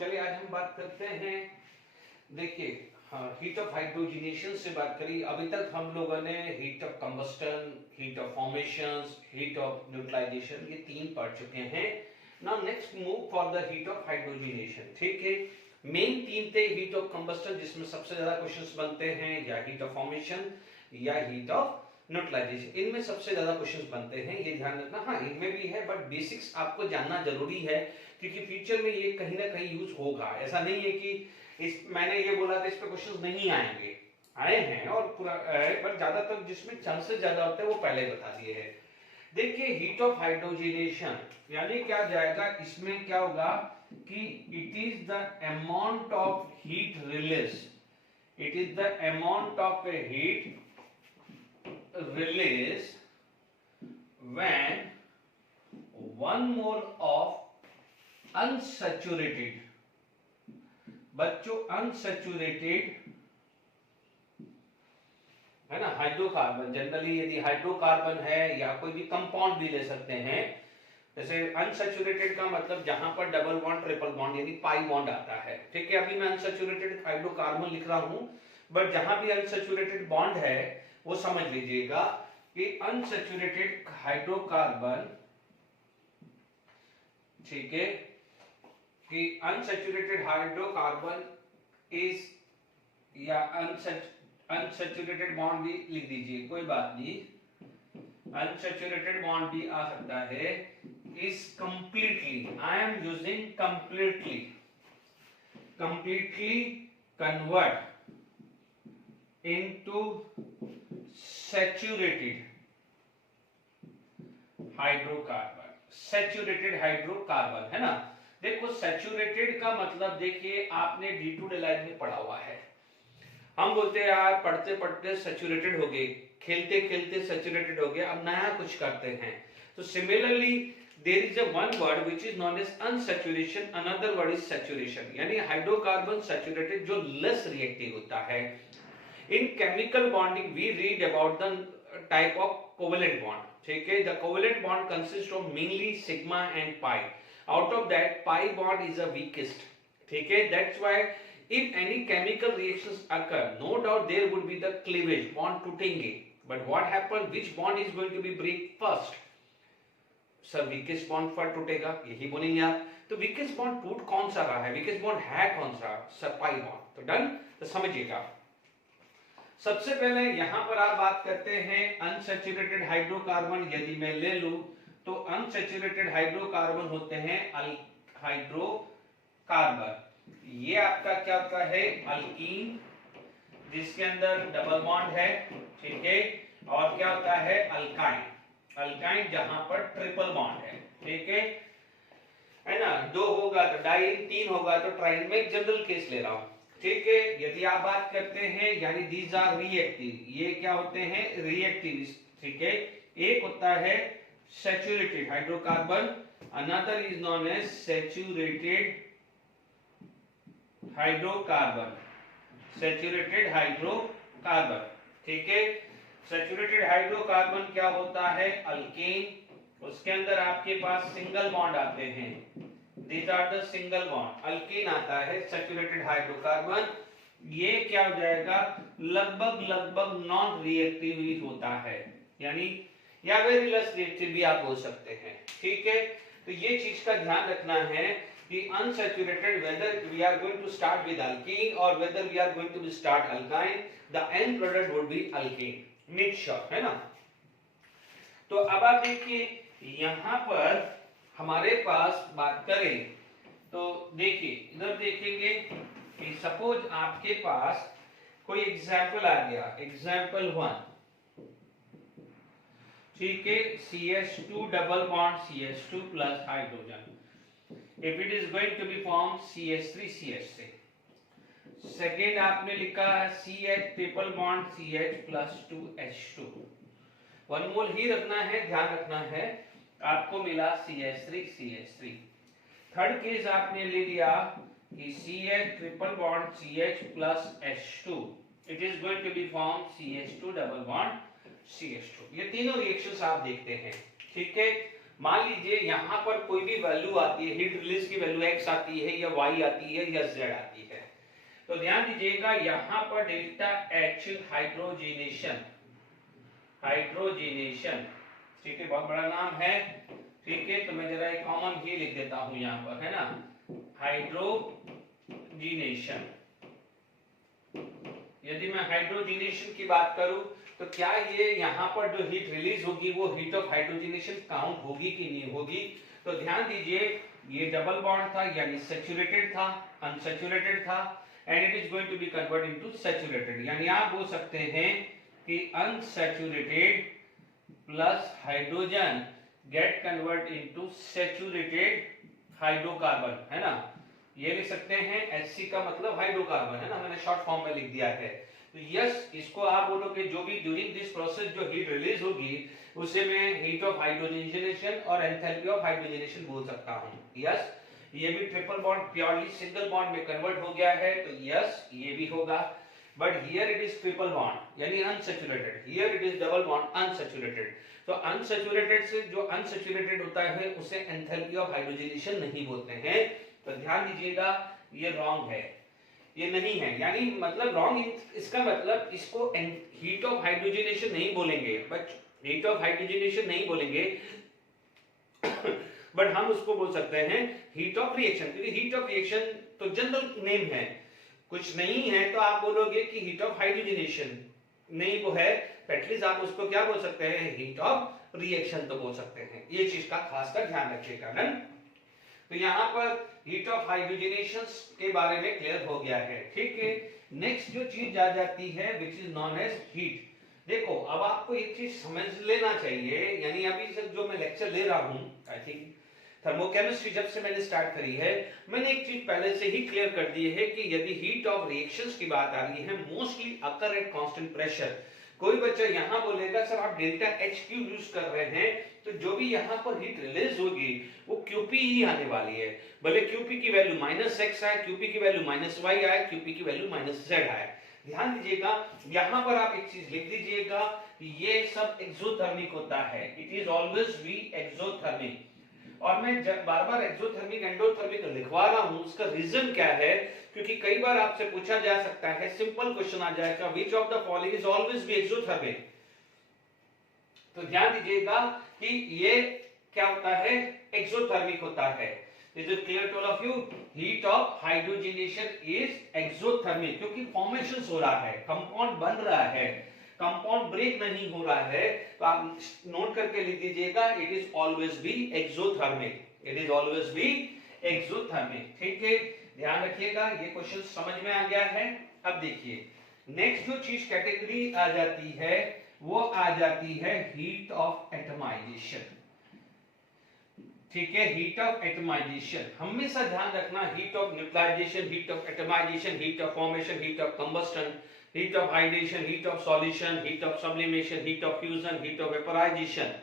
चलिए आज हम बात करते हैं। देखिए, हीट ऑफ हाइड्रोजनेशन से बात करी। अभी तक हम लोगों ने heat of combustion, heat of formations, heat of neutralisation ये तीन पढ़ चुके हैं। Now next move for the heat of hydrogenation. ठीक है, मेन तीन थे हीट ऑफ कंबस्टन जिसमें सबसे ज्यादा क्वेश्चंस बनते हैं, या हीट ऑफ फॉर्मेशन या हीट ऑफ न्यूट्रलाइजेशन। इनमें सबसे ज्यादा क्वेश्चंस बनते हैं, ये ध्यान रखना। हाँ, इनमें भी है बट बेसिक्स आपको जानना जरूरी है क्योंकि फ्यूचर में ये कहीं ना कहीं यूज होगा। ऐसा नहीं है कि मैंने ये बोला था इस पे क्वेश्चंस नहीं आएंगे, आए हैं और पूरा पर ज्यादातर जिसमें चांसेस ज्यादा होते हैं वो पहले ही बता दिए हैं। देखिए, हीट ऑफ हाइड्रोजनेशन यानी क्या जाएगा, इसमें क्या होगा कि it is the amount of heat release, it is the amount of A heat release when 1 mole of unsaturated, बच्चों अनसैचुरेटेड है ना, हाइड्रोकार्बन। जनरली यदि हाइड्रोकार्बन है या कोई भी कंपाउंड भी ले सकते हैं, जैसे अनसैचुरेटेड का मतलब जहां पर डबल बॉन्ड, ट्रिपल बॉन्ड यानी पाई बॉन्ड आता है। ठीक है, अभी मैं अनसैचुरेटेड हाइड्रोकार्बन लिख रहा हूं, बट जहां भी अनसैचुरेटेड बॉन्ड है वो समझ लीजिएगा कि अनसैचुरेटेड हाइड्रोकार्बन, ठीक है, कि अनसैचुरेटेड हाइड्रोकार्बन इज, या अनसैचुरेटेड बॉन्ड भी लिख दीजिए, कोई बात नहीं, अनसैचुरेटेड बॉन्ड भी आ सकता है, is completely, I am using completely, completely convert into saturated hydrocarbon. Saturated hydrocarbon है ना। देखो, सैचुरेटेड का मतलब देखिए आपने D2 डिलाइट में पढ़ा हुआ है। हम बोलते हैं यार पढ़ते पढ़ते सैचुरेटेड हो गए, खेलते खेलते सैचुरेटेड हो गए, अब नया कुछ करते हैं। तो similarly there is a one word which is known as unsaturation, another word is saturation, यानी हाइड्रोकार्बन सैचुरेटेड जो लेस रिएक्टिव होता है। In chemical bonding, we read about the type of covalent bond. ठीक है, the covalent bond consists of mainly sigma and pi. Out of that, pi bond is the weakest. ठीक है, that's why if any chemical reactions occur, no doubt there would be the cleavage, bond टूटेंगे. But what happens? Which bond is going to be break first? Sir weakest bond पर टूटेगा, यही बोलेंगे आप। तो weakest bond टूट कौन सा रहा है, weakest bond है कौन सा? Sir pi bond। तो डन, तो समझिएगा। सबसे पहले यहां पर आप बात करते हैं अनसैचुरेटेड हाइड्रोकार्बन। यदि मैं ले लूं तो अनसैचुरेटेड हाइड्रोकार्बन होते हैं हाइड्रोकार्बन। ये आपका क्या होता है, अल्कीन, जिसके अंदर डबल बॉन्ड है। ठीक है, और क्या होता है, अल्काइन, अल्काइन जहां पर ट्रिपल बॉन्ड है। ठीक है ना। दो होगा तो डाइन, तीन होगा तो ट्राइन। में जनरल केस ले रहा हूं। ठीक है, यदि आप बात करते हैं यानी दीज आर रिएक्टिव, ये क्या होते हैं, रिएक्टिव। ठीक है, एक होता है saturated hydrocarbon, another is known as saturated hydrocarbon, saturated hydrocarbon. ठीक है, सैचुरेटेड हाइड्रोकार्बन क्या होता है, अल्केन, उसके अंदर आपके पास सिंगल बॉन्ड आते हैं, These are the single bond. Alkyne आता है, सैचुरेटेड हाइड्रोकार्बन, ये क्या हो जाएगा, लगभग लगभग नॉन रिएक्टिव ही होता है, यानी या वेरी लेस रिएक्टिव भी आप बोल सकते हैं। ठीक है, तो ये चीज का ध्यान रखना है कि unsaturated whether we are going to start with alkene और whether we are going to start alkyne, the end product would be alkene, make sure, है ना। तो अब आप देखिए यहां पर हमारे पास बात करें तो देखिए इधर देखेंगे कि सपोज आपके पास कोई एग्जाम्पल आ गया, एग्जाम्पल 1। ठीक है, CH2 double bond CH2 plus hydrogen, if it is going to be form CH3 CH3। Second आपने लिखा है CH triple bond CH plus 2H2, 1 mole ही रखना है, ध्यान रखना है, आपको मिला CH3 CH3। थर्ड केस आपने ले लिया कि CH triple bond CH plus H2, it is going to be form CH2 double bond CH2। ये तीनों रिएक्शंस आप देखते हैं। ठीक है, मान लीजिए यहाँ पर कोई भी वैल्यू आती है, हीट रिलीज की वैल्यू x आती है या y आती है या z आती है, तो ध्यान दीजिएगा यहाँ पर डेल्टा H हाइड्रोजिनेशन, हाइड्रोजिनेशन, ठीक है, बहुत बड़ा नाम है, ठीक है, तो मैं जरा एक कॉमन ही लिख देता हूं यहाँ पर, है ना, हाइड्रोजिनेशन। यदि मैं हाइड्रोजिनेशन की बात करूं तो क्या ये यहाँ पर जो हीट रिलीज होगी वो हीट ऑफ हाइड्रोजिनेशन काउंट होगी कि नहीं होगी? तो ध्यान दीजिए, ये डबल बॉन्ड था यानी सैचुरेटेड था, अनसैचुरेटेड था, and it is going to be convert into saturated, यानी आप बोल सकते हैं कि unsaturated plus hydrogen get convert into saturated hydrocarbon, है ना, ये लिख सकते हैं। Hc का मतलब हाइड्रोकार्बन, है ना, मैंने शॉर्ट फॉर्म में लिख दिया है। तो यस, इसको आप बोलोगे जो भी ड्यूरिंग दिस प्रोसेस जो हीट रिलीज होगी उसे मैं हीट ऑफ हाइड्रोजनेशन और एंथैल्पी ऑफ हाइड्रोजनेशन बोल सकता हूं। यस, ये भी triple bond purely single bond में कन्वर्ट हो गया है, तो यस ये भी होगा, but here it is triple bond यानी unsaturated, here it is double bond unsaturated. तो अनसैचुरेटेड से जो अनसैचुरेटेड होता है उसे एंथैल्पी ऑफ हाइड्रोजनेशन नहीं बोलते हैं। तो ध्यान दीजिएगा, ये रॉन्ग है, ये नहीं है, यानी मतलब रॉन्ग, इसका मतलब इसको हीट ऑफ हाइड्रोजनेशन नहीं बोलेंगे, बट हीट ऑफ हाइड्रोजनेशन नहीं बोलेंगे बट हम उसको बोल सकते हैं हीट ऑफ रिएक्शन, क्योंकि हीट ऑफ रिएक्शन तो जनरल नेम है, कुछ नहीं है तो आप बोलोगे कि हीट ऑफ हाइड्रोजनेशन, नहीं वो है तो एटलीस्ट आप उसको क्या बोल सकते हैं, हीट ऑफ रिएक्शन तो बोल सकते हैं। ये चीज का खास कर ध्यान रखिएगा ना। तो यहाँ पर हीट ऑफ हाइड्रोजनेशन के बारे में क्लियर हो गया है, ठीक है। नेक्स्ट जो चीज आ जाती है which is known as heat. देखो अब आपको एक चीज समझ लेना चाहिए, यानी अभी से जो मैं लेक्चर ले रहा हूं, आई थिंक थर्मोकेमिस्ट्री जब से मैंने स्टार्ट करी है, मैंने एक चीज पहले से ही क्लियर कर दी है कि यदि हीट ऑफ रिएक्शंस की बात आ रही है mostly occur at constant pressure. कोई बच्चा यहाँ बोलेगा सर आप डेल्टा H क्यों यूज कर रहे हैं, तो जो भी यहाँ पर हीट रिलीज होगी वो QP ही आने वाली है, भले QP की वैल्यू -x आए, QP की वैल्यू -y आए, QP की वैल्यू -z आए। ध्यान दीजिएगा, यहाँ पर आप एक चीज लिख दीजिएगा, ये सब एक्सोथर्मिक होता है, it is always be exothermic. और मैं बार बार एक्सोथर्मिक एंडोथर्मिक लिखवा रहा हूं, उसका रीजन क्या है, क्योंकि कई बार आपसे पूछा जा सकता है, सिंपल क्वेश्चन आ जाएगा, which of the following is always be exothermic. तो ध्यान दीजिएगा कि ये क्या होता है, एक्सोथर्मिक होता है। Is it clear to all of you? Heat of hydrogenation is exothermic, क्योंकि फॉर्मेशन हो रहा है, कंपाउंड बन रहा है, कंपाउंड ब्रेक नहीं हो रहा है। तो आप नोट करके लिख दीजिएगा, it is always be exothermic, it is always be exothermic, ठीक है, ध्यान रखिएगा। ये क्वेश्चन समझ में आ गया है। अब देखिए नेक्स्ट जो चीज कैटेगरी आ जाती है वो आ जाती है हीट ऑफ एटमाइजेशन, ठीक है, हीट ऑफ एटमाइजेशन। हमेशा ध्यान रखना, heat of neutralisation, heat of atomisation, heat of formation, heat of combustion, heat of hydration, heat of solution, heat of sublimation, heat of fusion, heat of vaporisation,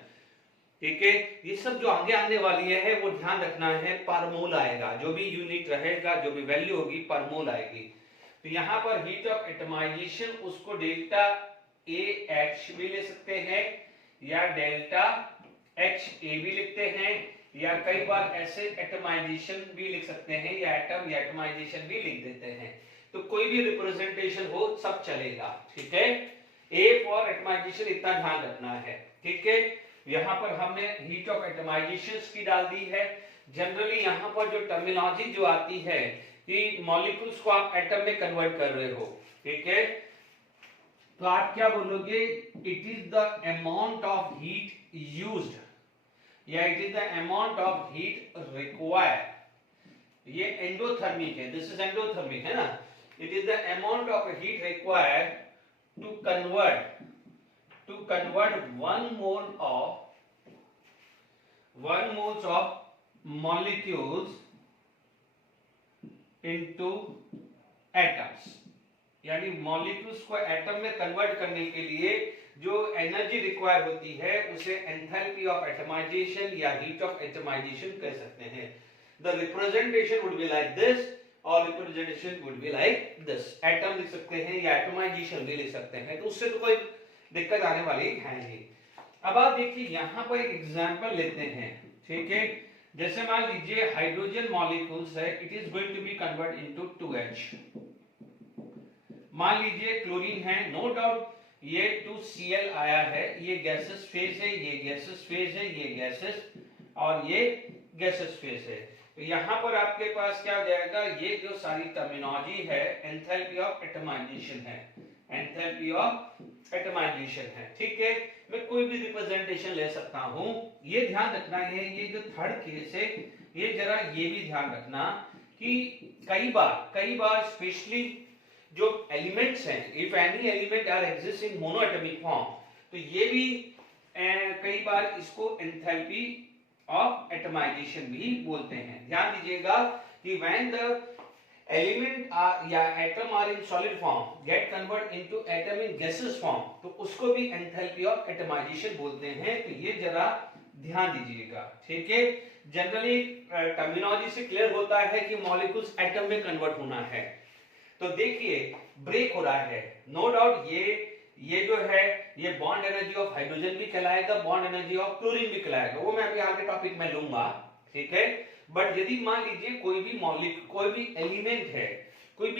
ठीक है। ये सब जो आगे आने वाली है वो ध्यान रखना है, पर मोल आएगा, जो भी यूनिट रहेगा, जो भी वैल्यू होगी पर मोल आएगी। तो यहाँ पर हीट ऑफ एटमाइजेशन उसको डेल्टा AH भी ले सकते हैं या डेल्टा HA भी लिखते हैं, या कई बार ऐसे एटमाइजेशन भी लिख सकते हैं, या एटम या एटमाइजेशन भी लिख देते हैं। तो कोई भी रिप्रेजेंटेशन हो सब चलेगा, ठीक है। A फॉर एटमाइजेशन इतना ध्यान रखना है, ठीक है। यहाँ पर हमने हीट ऑफ एटमाइजेशन की डाल दी है। जनरली यहाँ पर जो टर्मिनोलॉजी जो आती है कि मॉलिक्यूल्स को आप एटम में कन्वर्ट कर रहे हो, ठीक है, तो आप क्या बोलोगे, it is the amount of heat used, या it is the amount of heat required. ये एंडोथर्मिक है, दिस इज एंडोथर्मिक, है ना। It is the amount of heat required to convert 1 moles of molecules into atoms, यानी molecules को atom में convert करने के लिए जो एनर्जी रिक्वायर होती है उसे एंथैल्पी ऑफ एटमाइजेशन या हीट ऑफ एटमाइजेशन कह सकते हैं। The representation would be like this और representation would be like this. Atom लिख सकते हैं या एटमाइजेशन भी लिख सकते हैं, तो उससे तो कोई दिक्कत आने वाली है नहीं। अब आप देखिए यहाँ पर एक एग्जांपल लेते हैं, ठीक है। जैसे मान लीजिए हाइड्रोजन मॉलिक्यूल्स है, it is going to be convert into 2H। मान लीजिए क्लोरीन है, नो डाउट ये 2Cl आया है, ये गैसेस फेज है, ये गैसेस फेज है, ये गैसेस और ये गैसेस फेज है। तो यहाँ पर आपके पास क्या हो जाएगा, ये जो सारी टर्मिनोलॉजी है एंथैल्पी ऑफ एटमाइजेशन है, एंथैल्पी ऑफ एटमाइजेशन है, ठीक है। मैं कोई भी रिप्रेजेंटेशन ले सकता हूं, ये ध्यान रखना है। ये जो थर्ड केस है, ये जरा ये भी ध्यान रखना कि कई बार स्पेशली जो एलिमेंट्स हैं, if any element are exist in monoatomic form, तो ये भी कई बार इसको एंथैल्पी ऑफ एटमाइजेशन भी बोलते हैं। ध्यान दीजिएगा कि व्हेन द एलिमेंट या atom are in solid form get convert into atom in gases form, तो उसको भी एंथैल्पी ऑफ एटमाइजेशन बोलते हैं। तो ये जरा ध्यान दीजिएगा, ठीक है। जनरली टर्मिनोलॉजी से क्लियर होता है कि मॉलिक्यूल्स एटम में कन्वर्ट होना है। तो देखिए ब्रेक हो रहा है, नो डाउट ये जो है ये बॉन्ड एनर्जी ऑफ हाइड्रोजन भी कहलाएगा, बॉन्ड एनर्जी ऑफ क्लोरीन भी कहलाएगा, वो मैं अभी आगे टॉपिक में लूंगा, ठीक है। बट यदि मान लीजिए कोई भी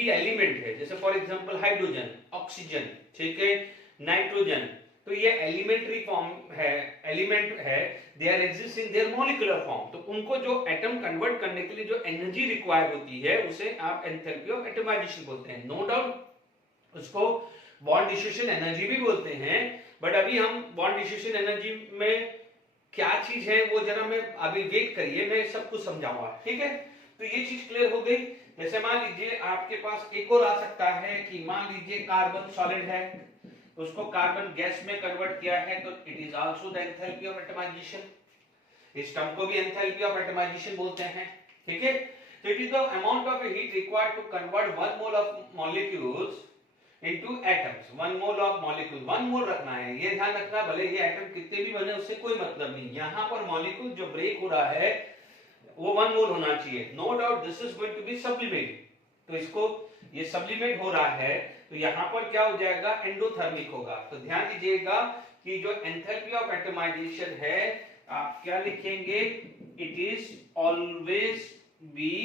एलिमेंट है, जैसे फॉर एग्जांपल हाइड्रोजन, ऑक्सीजन, ठीक है, नाइट्रोजन, तो ये एलिमेंट्री फॉर्म है, एलिमेंट है, they are exist in their molecular form. तो उनको जो एटम कन्वर्ट करने के लिए जो एनर्जी रिक्वायर होती है उसे आप एंथैल्पी ऑफ एटमाइजेशन बोलते हैं। नो डाउट उसको बॉन्ड डिस्ट्रीब्यूशन एनर्जी भी बोलते हैं, बट अभी हम बॉन्ड डिस्ट्रीब्यूशन एनर्जी में क्या चीज है वो जरा मैं अभी वेट करिए, मैं सब कुछ समझाऊंगा, ठीक है। तो ये चीज क्लियर हो गई। जैसे मान लीजिए आपके पास एक और आ सकता है कि मान लीजिए कार्बन सॉलिड है, उसको कार्बन गैस में कन्वर्ट किया है, तो it is also the enthalpy of atomisation. इस टर्म को भी एंथैल्पी ऑफ एटमाइजेशन बोलते हैं, ठीक है। तो it is the amount of heat required to convert 1 mole of molecules into atoms। 1 mole of molecule, 1 mole रखना है, ये ध्यान रखना, भले ये एटम कितने भी बने उससे कोई मतलब नहीं। यहाँ पर मॉलिक्यूल जो ब्रेक हो रहा है वो 1 मोल होना चाहिए। No doubt this is going to be sublimated, तो इसको ये सब्लिमेट हो रहा है, तो यहाँ पर क्या हो जाएगा, एंडोथर्मिक होगा। तो ध्यान दीजिएगा कि जो एंथैल्पी ऑफ एटमाइजेशन है आप क्या लिखेंगे, it is always be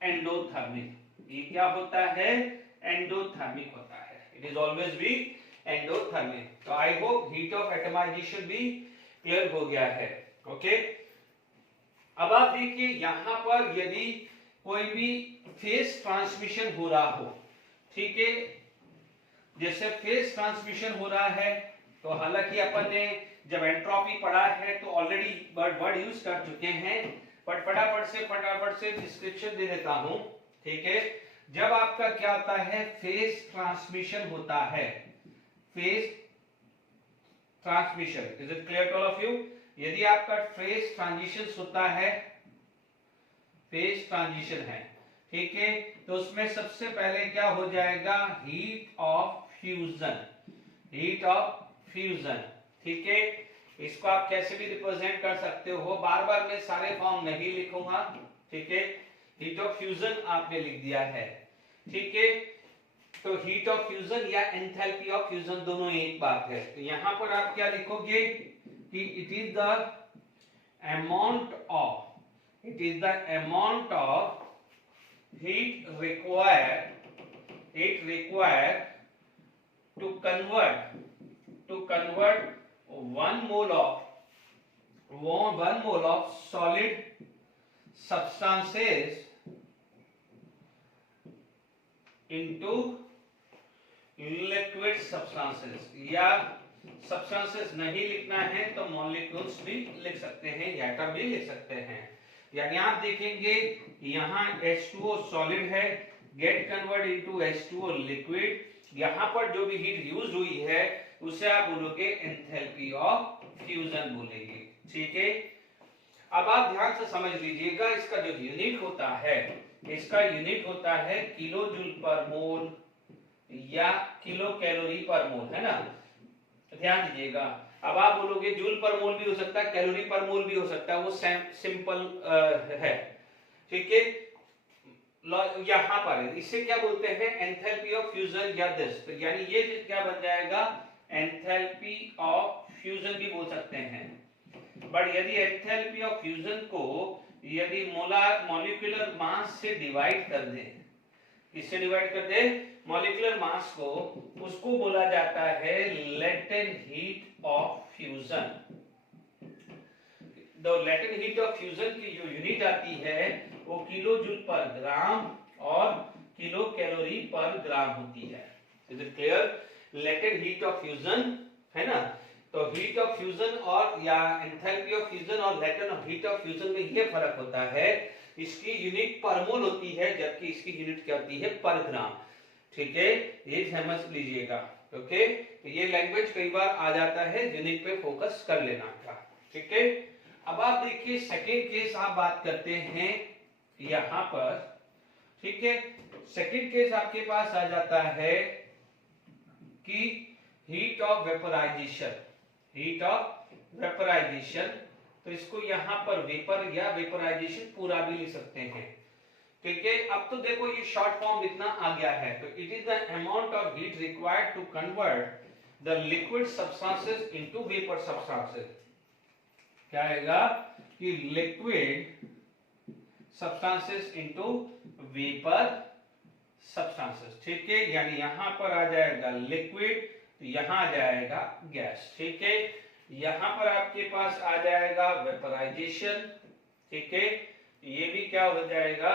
endothermic. ये क्या होता है, एंडोथर्मिक होता है, it is always be endothermic. तो I hope heat of atomisation भी क्लियर हो गया है, ओके। अब आप देखिए यहां पर यदि कोई भी फेज ट्रांसमिशन हो रहा हो, ठीक है, जैसे फेज ट्रांसमिशन हो रहा है, तो हालांकि अपन ने जब एंट्रोपी पढ़ा है तो ऑलरेडी वर्ड यूज कर चुके हैं, बट फटाफट से डिस्क्रिप्शन दे देता हूं, ठीक है। जब आपका क्या होता है, फेज ट्रांसमिशन होता है, phase transmission, is it clear to all of you. यदि आपका फेज ट्रांजिशन होता है, फेज ट्रांजिशन है, ठीक है, तो उसमें सबसे पहले क्या हो जाएगा, heat of fusion, heat of fusion, ठीक है। इसको आप कैसे भी रिप्रेजेंट कर सकते हो, बार बार मैं सारे फॉर्म नहीं लिखूंगा, ठीक है। हीट ऑफ फ्यूजन आपने लिख दिया है, ठीक है। तो हीट ऑफ फ्यूजन या एंथैल्पी ऑफ फ्यूजन दोनों एक बात है। तो यहां पर आप क्या लिखोगे कि it is the amount of heat required to convert 1 mole of solid substances into liquid substances, या substances नहीं लिखना है तो molecules भी लिख सकते हैं या एटम भी लिख सकते हैं। यानी आप देखेंगे यहाँ H2O सॉलिड है, gate convert into H2O liquid, यहाँ पर जो भी हीट यूज हुई है उसे आप बोलोगे एंथैल्पी ऑफ फ्यूजन बोलेंगे, ठीक है। अब आप ध्यान से समझ लीजिएगा, इसका जो यूनिट होता है, इसका यूनिट होता है किलो जूल पर मोल या किलो कैलोरी पर मोल, है ना। ध्यान दीजिएगा, अब आप बोलोगे जूल पर मोल भी हो सकता है, कैलोरी पर मोल भी हो सकता है, वो सिंपल है, ठीक है। यहाँ पर इसे क्या बोलते हैं, एंथैल्पी ऑफ फ्यूजन या दिस, तो यानी ये क्या बन जाएगा, एंथैल्पी ऑफ फ्यूजन भी बोल सकते हैं। बट यदि एंथैल्पी ऑफ फ्यूजन को यदि मॉलिक्यूलर मास से डिवाइड कर दे, किससे डिवाइड कर दे, मॉलिक्यूलर मास को, उसको बोला जाता है latent heat of fusion. The latent heat of fusion की जो यूनिट आती है वो किलो जूल पर ग्राम और किलो कैलोरी पर ग्राम होती है। Is it clear? Latent heat of fusion है ना, तो हीट ऑफ फ्यूजन और या एंथैल्पी ऑफ फ्यूजन और लेटेंट हीट ऑफ फ्यूजन में ये फर्क होता है, इसकी यूनिट पर मोल होती है जबकि इसकी यूनिट क्या होती है, पर ग्राम। ठीक है, ये समझ लीजिएगा। ओके, तो ये लैंग्वेज कई बार आ जाता है, यूनिट पे फोकस कर लेना का। ठीक है, अब आप देखिए सेकेंड केस आप बात करते हैं यहां पर। ठीक है, सेकेंड केस आपके पास आ जाता है कि heat of vaporisation, heat of vaporisation. तो इसको यहां पर वेपर या वेपोराइजेशन पूरा भी लिख सकते हैं। ठीक है, अब तो देखो ये शॉर्ट फॉर्म लिखना आ गया है। तो it is the amount of heat required to convert the liquid substances into vapour substances. क्या आएगा कि liquid substances into vapour substances. ठीक है, यानी यहां पर आ जाएगा लिक्विड, तो यहां आ जाएगा गैस। ठीक है, यहां पर आपके पास आ जाएगा वेपराइजेशन। ठीक है, ये भी क्या हो जाएगा,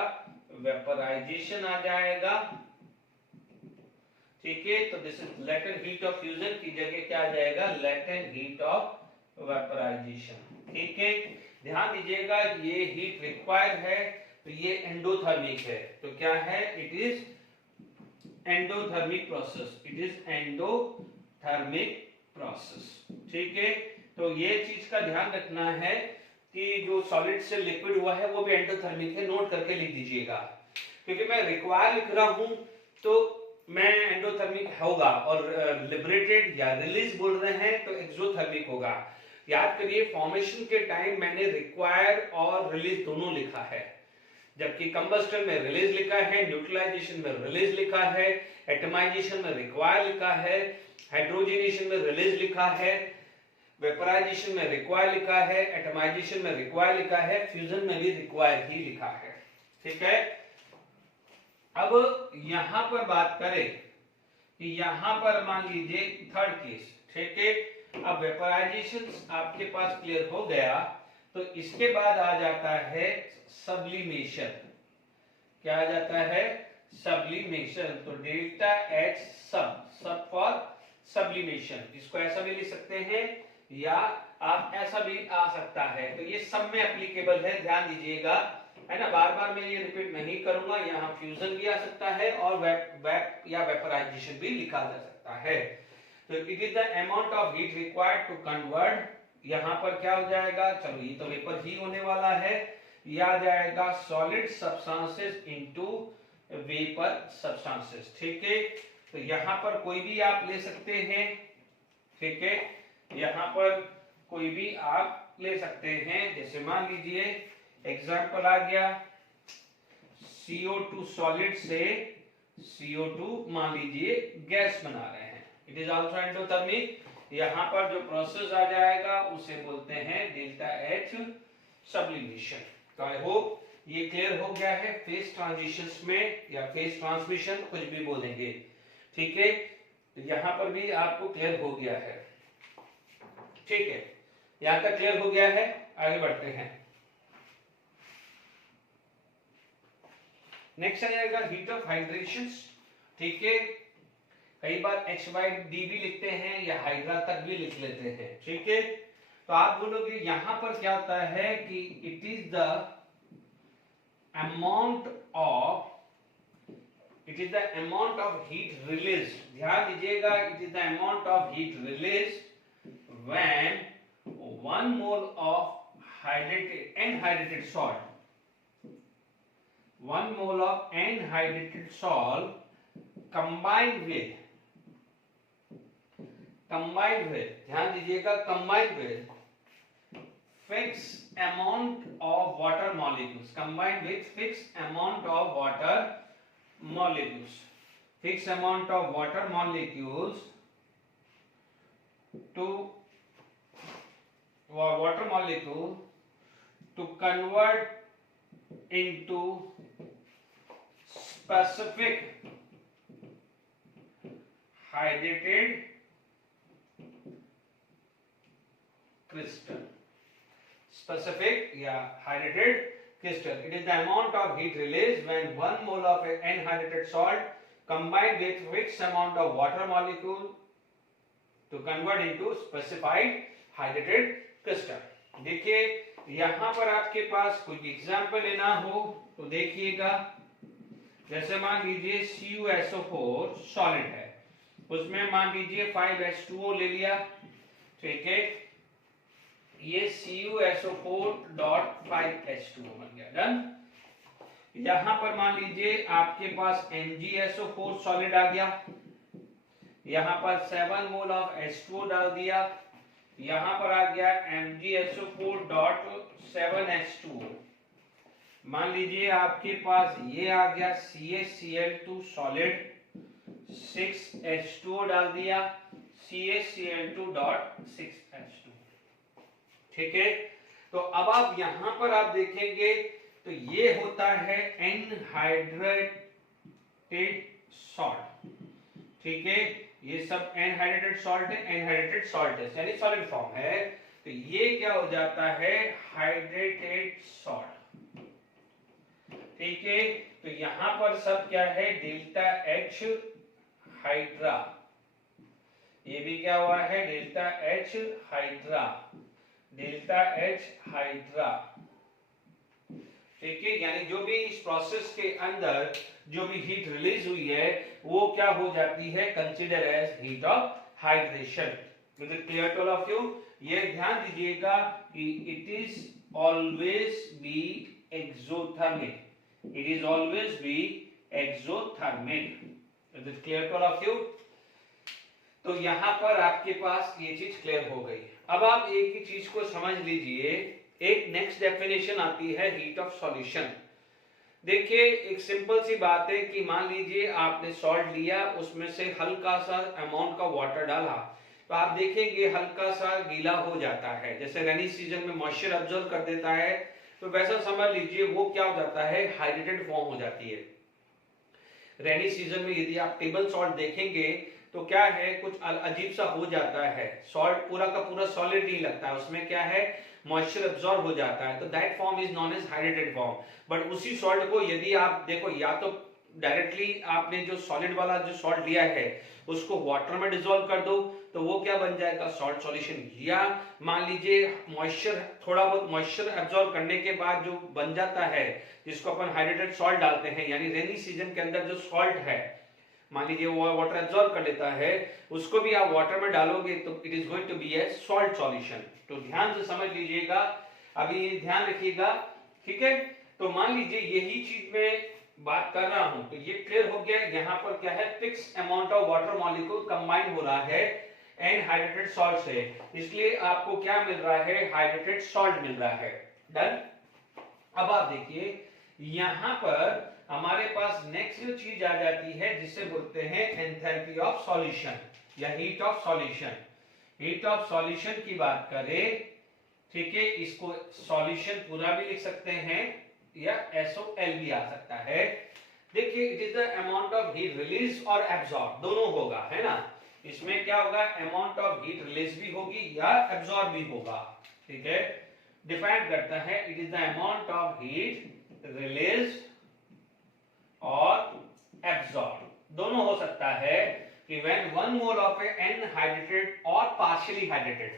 वेपराइजेशन आ जाएगा। ठीक है, तो this is latent heat of fusion की जगह क्या आ जाएगा, लेटेंट हीट ऑफ वेपराइजेशन। ठीक है, ध्यान दीजिएगा ये हीट रिक्वायर्ड है, तो ये एंडोथर्मिक है। तो क्या है, it is endothermic process, it is endothermic process. ठीक है, तो ये चीज का ध्यान रखना है कि जो सॉलिड से लिक्विड हुआ है वो भी एंडोथर्मिक है, नोट करके लिख दीजिएगा। क्योंकि मैं रिक्वायर लिख रहा हूं तो मैं एंडोथर्मिक होगा, और लिबरेटेड या रिलीज बोल रहे हैं तो एक्सोथर्मिक होगा। याद करिए फॉर्मेशन के टाइम मैंने रिक्वायर और रिलीज दोनों लिखा है, जबकि कंबस्टन में रिलीज लिखा है, न्यूट्रलाइजेशन में रिलीज लिखा है, एटमाइजेशन में रिक्वायर लिखा है, हाइड्रोजनेशन में रिलीज लिखा है, वेपराइजेशन में रिक्वायर लिखा है, एटमाइजेशन में रिक्वायर लिखा है, फ्यूजन में भी रिक्वायर ही लिखा है। ठीक है, अब यहां पर बात करें कि यहां पर मान लीजिए थर्ड केस। ठीक है, अब वेपराइजेशन आपके पास क्लियर हो गया, तो इसके बाद आ जाता है सब्लिमेशन। क्या आ जाता है, सब्लिमेशन। तो डेल्टा एच सब, सब फॉर सब्लिमेशन। इसको ऐसा भी लिख सकते हैं या आप ऐसा भी आ सकता है, तो ये सब में एप्लीकेबल है, ध्यान दीजिएगा, है ना। बार बार मैं ये रिपीट नहीं करूंगा। यहाँ फ्यूजन भी आ सकता है और वेप या वेपराइजेशन भी लिखा जा सकता है। तो it is the amount of heat required to convert, यहाँ पर क्या हो जाएगा, चलो ये तो वेपर ही होने वाला है, यह आ जाएगा solid substances into vapour substances. ठीक है, तो यहाँ पर कोई भी आप ले सकते हैं। ठीक है, यहाँ पर कोई भी आप ले सकते हैं, जैसे मान लीजिए एग्जाम्पल आ गया CO2 सॉलिड से CO2 मान लीजिए गैस बना रहे हैं, इट इज आल्सो एंडोथर्मिक। यहाँ पर जो प्रोसेस आ जाएगा उसे बोलते हैं डेल्टा एच सब्लिमेशन। तो आई होप ये क्लियर हो गया है। फेज ट्रांजिशंस में या फेज ट्रांसमिशन कुछ भी बोलेंगे। ठीक है, तो यहाँ पर भी आपको क्लियर हो गया है। ठीक है, यहाँ तक क्लियर हो गया है, आगे बढ़ते हैं। नेक्स्ट आ जाएगा हीट ऑफ हाइड्रेशन। ठीक है, कई बार H/D भी लिखते हैं या हाइड्रा तक भी लिख लेते हैं। ठीक है, तो आप बोलोगे यहां पर क्या होता है कि it is the amount of heat release. ध्यान दीजिएगा, it is the amount of heat release when 1 mole of hydrated anhydrated salt, 1 mole of anhydrated salt combined with, ध्यान दीजिएगा, combined with fixed amount of water molecules, combined with fixed amount of water molecules, fixed amount of water molecules to water molecule to convert into specific hydrated crystal. Specific hydrated crystal. It is the amount of heat released when 1 mole of N-hydrated salt combined with fixed amount of water molecule to convert into specified hydrated crystal. देखिए यहाँ पर आपके पास कुछ example लेना हो तो देखिएगा, जैसे मान लीजिए CuSO4 सॉलिड है, उसमें मान लीजिए 5H2O ले लिया, ठीक है, ये CuSO4.5H2O बन गया, डन। यहां पर मान लीजिए आपके पास MgSO4 सॉलिड आ गया, यहां पर 7 मोल ऑफ H2O डाल दिया, यहां पर आ गया MgSO4.7H2O। मान लीजिए आपके पास ये आ गया CaCl2 सॉलिड, 6H2O डाल दिया, CaCl2.6H2, ठीक है। तो अब आप यहां पर आप देखेंगे तो ये होता है एनहाइड्रेटेड सॉल्ट, ठीक है, ये सब एनहाइड्रेटेड सॉल्ट है, एनहाइड्रेटेड सॉल्ट है यानी सॉलिड फॉर्म है, तो ये क्या हो जाता है हाइड्रेटेड सॉल्ट, ठीक है। तो यहां पर सब क्या है डेल्टा H हाइड्रा, ये भी क्या हुआ है delta H hydra, delta H hydra, ठीक है। यानी जो भी इस प्रोसेस के अंदर जो भी हीट रिलीज हुई है वो क्या हो जाती है consider as heat of hydration. Is it clear to all of you? ये ध्यान दीजिएगा कि it is always be exothermic, it is always be exothermic. Is it clear to all of you? तो यहां पर आपके पास ये चीज क्लियर हो गई। अब आप एक ही चीज को समझ लीजिए, एक नेक्स्ट डेफिनेशन आती है हीट ऑफ सॉल्यूशन। देखिए एक सिंपल सी बात है कि मान लीजिए आपने सॉल्ट लिया, उसमें से हल्का सा अमाउंट का वाटर डाला, तो आप देखेंगे हल्का सा गीला हो जाता है, जैसे रेनी सीजन में मॉइस्चर अब्सॉर्ब कर देता है, तो वैसा समझ लीजिए वो क्या हो जाता है हाइड्रेटेड फॉर्म हो जाती है। रेनी सीजन में यदि आप टेबल सॉल्ट देखेंगे तो क्या है कुछ अजीब सा हो जाता है, सॉल्ट पूरा का पूरा सॉलिड नहीं लगता है, उसमें क्या है मॉइस्चर अब्सॉर्ब हो जाता है, तो that form is known as hydrated form. But उसी सॉल्ट को यदि आप देखो, या तो डायरेक्टली आपने जो सॉलिड वाला जो सॉल्ट लिया है उसको वाटर में डिसॉल्व कर दो तो वो क्या बन जाएगा सॉल्ट सॉल्यूशन, या मान लीजिए मॉइस्चर थोड़ा बहुत मॉइस्चर अब्सॉर्ब करने के बाद जो बन जाता है जिसको अपन हाइड्रेटेड सॉल्ट डालते हैं, यानी रेनी सीजन के अंदर जो सॉल्ट है मान लीजिए वो वाटर एब्सॉर्ब कर लेता है, उसको भी आप वाटर में डालोगे तो it is going to be a salt solution. तो ध्यान से समझ लीजिएगा, अभी ध्यान रखिएगा, ठीक है। तो मान लीजिए यही चीज में बात कर रहा हूं, तो ये क्लियर हो गया। यहाँ पर क्या है fix amount of water molecule combine हो रहा है एनहाइड्रेटेड सॉल्ट से, इसलिए आपको क्या मिल रहा है हाइड्रेटेड सॉल्ट मिल रहा है, डन। अब आप देखिए यहां पर हमारे पास नेक्स्ट जो चीज आ जाती है जिसे बोलते हैं एंथैल्पी ऑफ सॉल्यूशन या heat of solution. Heat of solution की बात करें, ठीक है, इसको सॉल्यूशन पूरा भी लिख सकते हैं या SOL भी आ सकता है। देखिए it is the amount of heat release और एब्सॉर्ब, दोनों होगा, है ना। इसमें क्या होगा अमाउंट ऑफ हीट रिलीज भी होगी या एब्सॉर्ब भी होगा, ठीक है। डिफाइन करता है it is the amount of heat release और एब्सॉर्ब, दोनों हो सकता है कि when 1 mole of a N-hydrated or partially hydrated,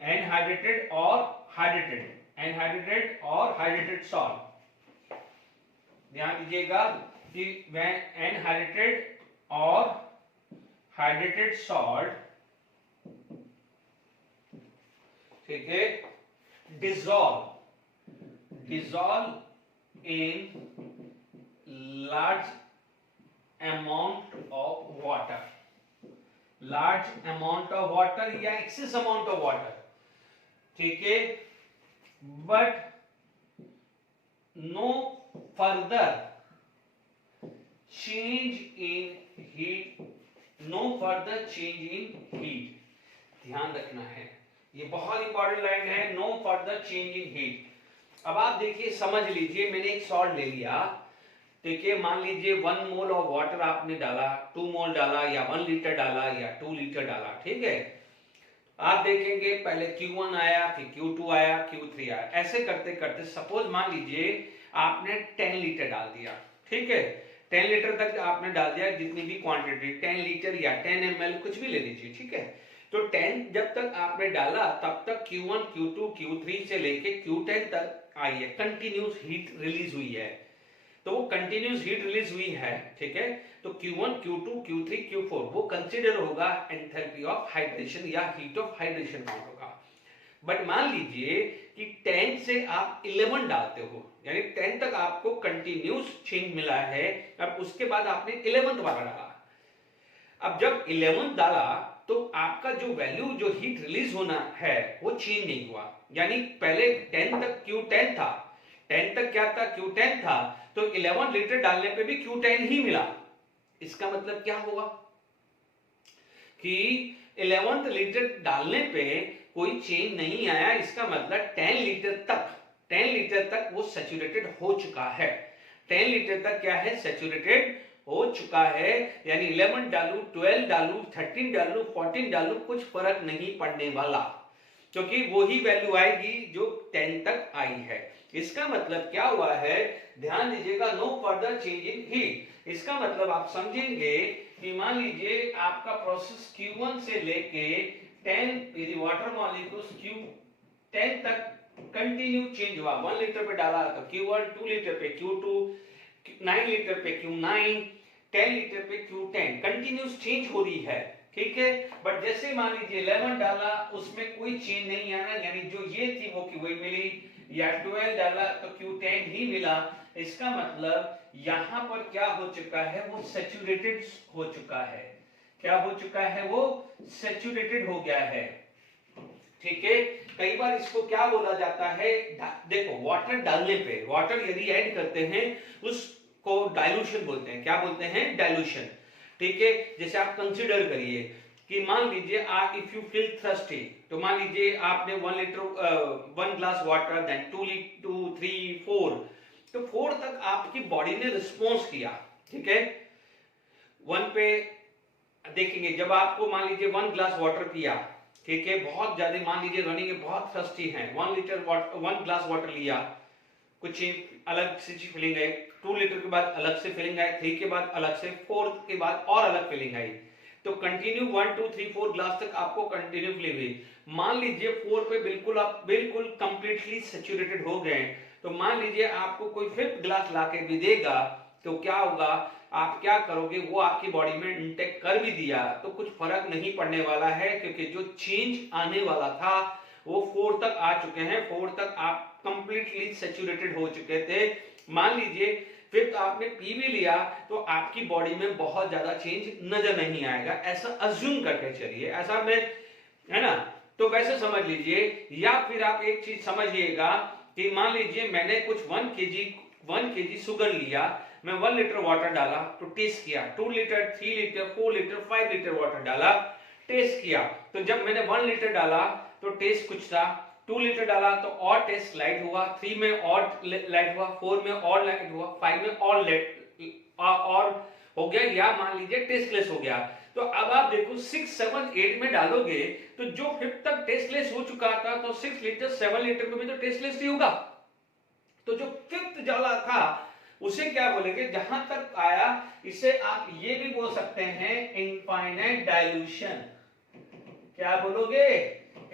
N-hydrated or hydrated, N-hydrated or hydrated salt, ध्यान दीजिएगा कि when N-hydrated or hydrated salt, ठीक है, dissolve in large amount of water, large amount of water या excess amount of water, ठीक है, but no further change in heat, no further change in heat। ध्यान रखना है ये बहुत इंपॉर्टेंट लाइन है, no further change in heat. अब आप देखिए, समझ लीजिए मैंने एक सॉल्ट ले लिया, ठीक है, मान लीजिए 1 मोल ऑफ वाटर आपने डाला, 2 मोल डाला या 1 लीटर डाला या 2 लीटर डाला, ठीक है। आप देखेंगे पहले Q1 आया, फिर Q2 आया, Q3 आया, ऐसे करते करते सपोज मान लीजिए आपने 10 लीटर डाल दिया, ठीक है, 10 लीटर तक आपने डाल दिया, जितनी भी क्वांटिटी 10 लीटर या 10 ml कुछ भी ले लीजिए, ठीक है। तो 10 जब तक आपने डाला तब तक Q1, Q2, Q3 से लेके Q10 तक आई है, कंटिन्यूस हीट रिलीज हुई है। तो वो कंटिन्यूस हीट रिलीज हुई है, ठीक है। तो Q1, Q2, Q3, Q4 वो कंसीडर होगा एंथैल्पी ऑफ हाइड्रेशन या हीट ऑफ हाइड्रेशन काउंट होगा। बट मान लीजिए कि 10 से आप 11 डालते हो, यानी 10 तक आपको कंटिन्यूस चेंज मिला है, अब उसके बाद आपने 11th वाला डाला। अब जब 11th डाला तो आपका जो वैल्यू, जो हीट रिलीज होना है वो चेंज नहीं हुआ, यानी पहले 10 तक Q10 था, 10 तक क्या था, Q10 था, तो 11 लीटर डालने पे भी Q10 ही मिला। इसका मतलब क्या होगा कि 11th लीटर डालने पे कोई चेंज नहीं आया, इसका मतलब 10 लीटर तक वो सैचुरेटेड हो चुका है, 10 लीटर तक क्या है, सैचुरेटेड हो चुका है। यानी 11 डालू, 12 डालू, 13 डालू, 14 डालू, कुछ फर्क नहीं पड़ने वाला, क्योंकि वही वैल्यू आएगी जो 10 तक आई है। इसका मतलब क्या हुआ है, ध्यान दीजिएगा, no further change in heat. इसका मतलब आप समझेंगे कि मान लीजिए आपका प्रोसेस Q1 से लेके 10 यदि वाटर मॉलिक्यूल्स Q10 तक कंटिन्यू चेंज हुआ, 1 लीटर पे डाला तो Q1, 2 लीटर पे Q2, 9 लीटर पे Q9, 10 लीटर पे Q10, कंटिन्यूस चेंज हो रही है, ठीक है। बट जैसे मान लीजिए 11 डाला, उसमें कोई चेंज नहीं आना, यानी जो ये थी वो वही मिली, या 12 डाला तो Q10 ही मिला। इसका मतलब यहां पर क्या हो चुका है, वो सैचुरेटेड हो चुका है। क्या हो चुका है, वो सैचुरेटेड हो गया है, ठीक है। कई बार इसको क्या बोला जाता है, देखो वाटर डालने पे, वाटर यदि ऐड करते हैं उसको डाइल्यूशन बोलते हैं। क्या बोलते हैं, डाइल्यूशन, ठीक है। जैसे आप कंसीडर करिए कि मान लीजिए आप इफ यू फील थर्स्टी, तो मान लीजिए आपने 1 ग्लास वाटर, देन 2, 3, 4, तो 4 तक आपकी बॉडी ने रिस्पॉन्स किया, ठीक है। 1 पे देखेंगे, जब आपको मान लीजिए 1 ग्लास वाटर पिया, ठीक है, बहुत ज्यादा मान लीजिए रनिंग में बहुत थर्स्टी है, 1 ग्लास वाटर लिया, कुछ अलग से फीलिंग आई, 2 लीटर के बाद अलग से फीलिंग आई, 3 के बाद अलग से, 4 के बाद और अलग फीलिंग आई, तो कंटिन्यू 1, 2, 3, 4 ग्लास तक आपको कंटिन्यू फीलिंग हुई। मान लीजिए 4 पे बिल्कुल आप बिल्कुल कंप्लीटली सैचुरेटेड हो गए, तो मान लीजिए आपको कोई 5th ग्लास लाके भी देगा, तो क्या होगा, आप क्या करोगे, वो आपकी बॉडी में इंटेक कर भी दिया तो कुछ फर्क नहीं पड़ने वाला है, क्योंकि जो चेंज आने वाला था वो 4 तक आ चुके हैं, 4 तक आप कंप्लीटली सैचुरेटेड हो चुके थे। मान लीजिए फिर तो आपने पी भी लिया तो आपकी बॉडी में बहुत ज्यादा चेंज नजर नहीं आएगा, ऐसा अज्यूम करके चलिए, ऐसा में है ना। तो वैसे समझ लीजिए, या फिर आप एक चीज समझिएगा कि मान लीजिए मैंने कुछ 1 केजी शुगर लिया, मैं 1 लीटर वाटर डाला तो टेस्ट किया, 2 litre, 3 litre, 4 litre, 5 litre water डाला, टेस्ट किया, तो जब मैंने 1 लीटर डाला तो टेस्ट कुछ था, 2 लीटर डाला तो और टेस्ट लाइट हुआ, 3 में और लाइट हुआ, 4 में और लाइट हुआ, 5 में और लाइट और हो गया, या मान लीजिए टेस्टलेस हो गया। तो अब आप देखो 6, 7, 8 में डालोगे तो जो 5th तक टेस्टलेस हो चुका था, तो 6 लीटर 7 लीटर में तो टेस्टलेस ही होगा। तो जो 5th डाला था उसे क्या बोलेंगे, जहां तक आया, इसे आप ये भी बोल सकते हैं इनफाइनाइट डाइल्यूशन। क्या बोलोगे,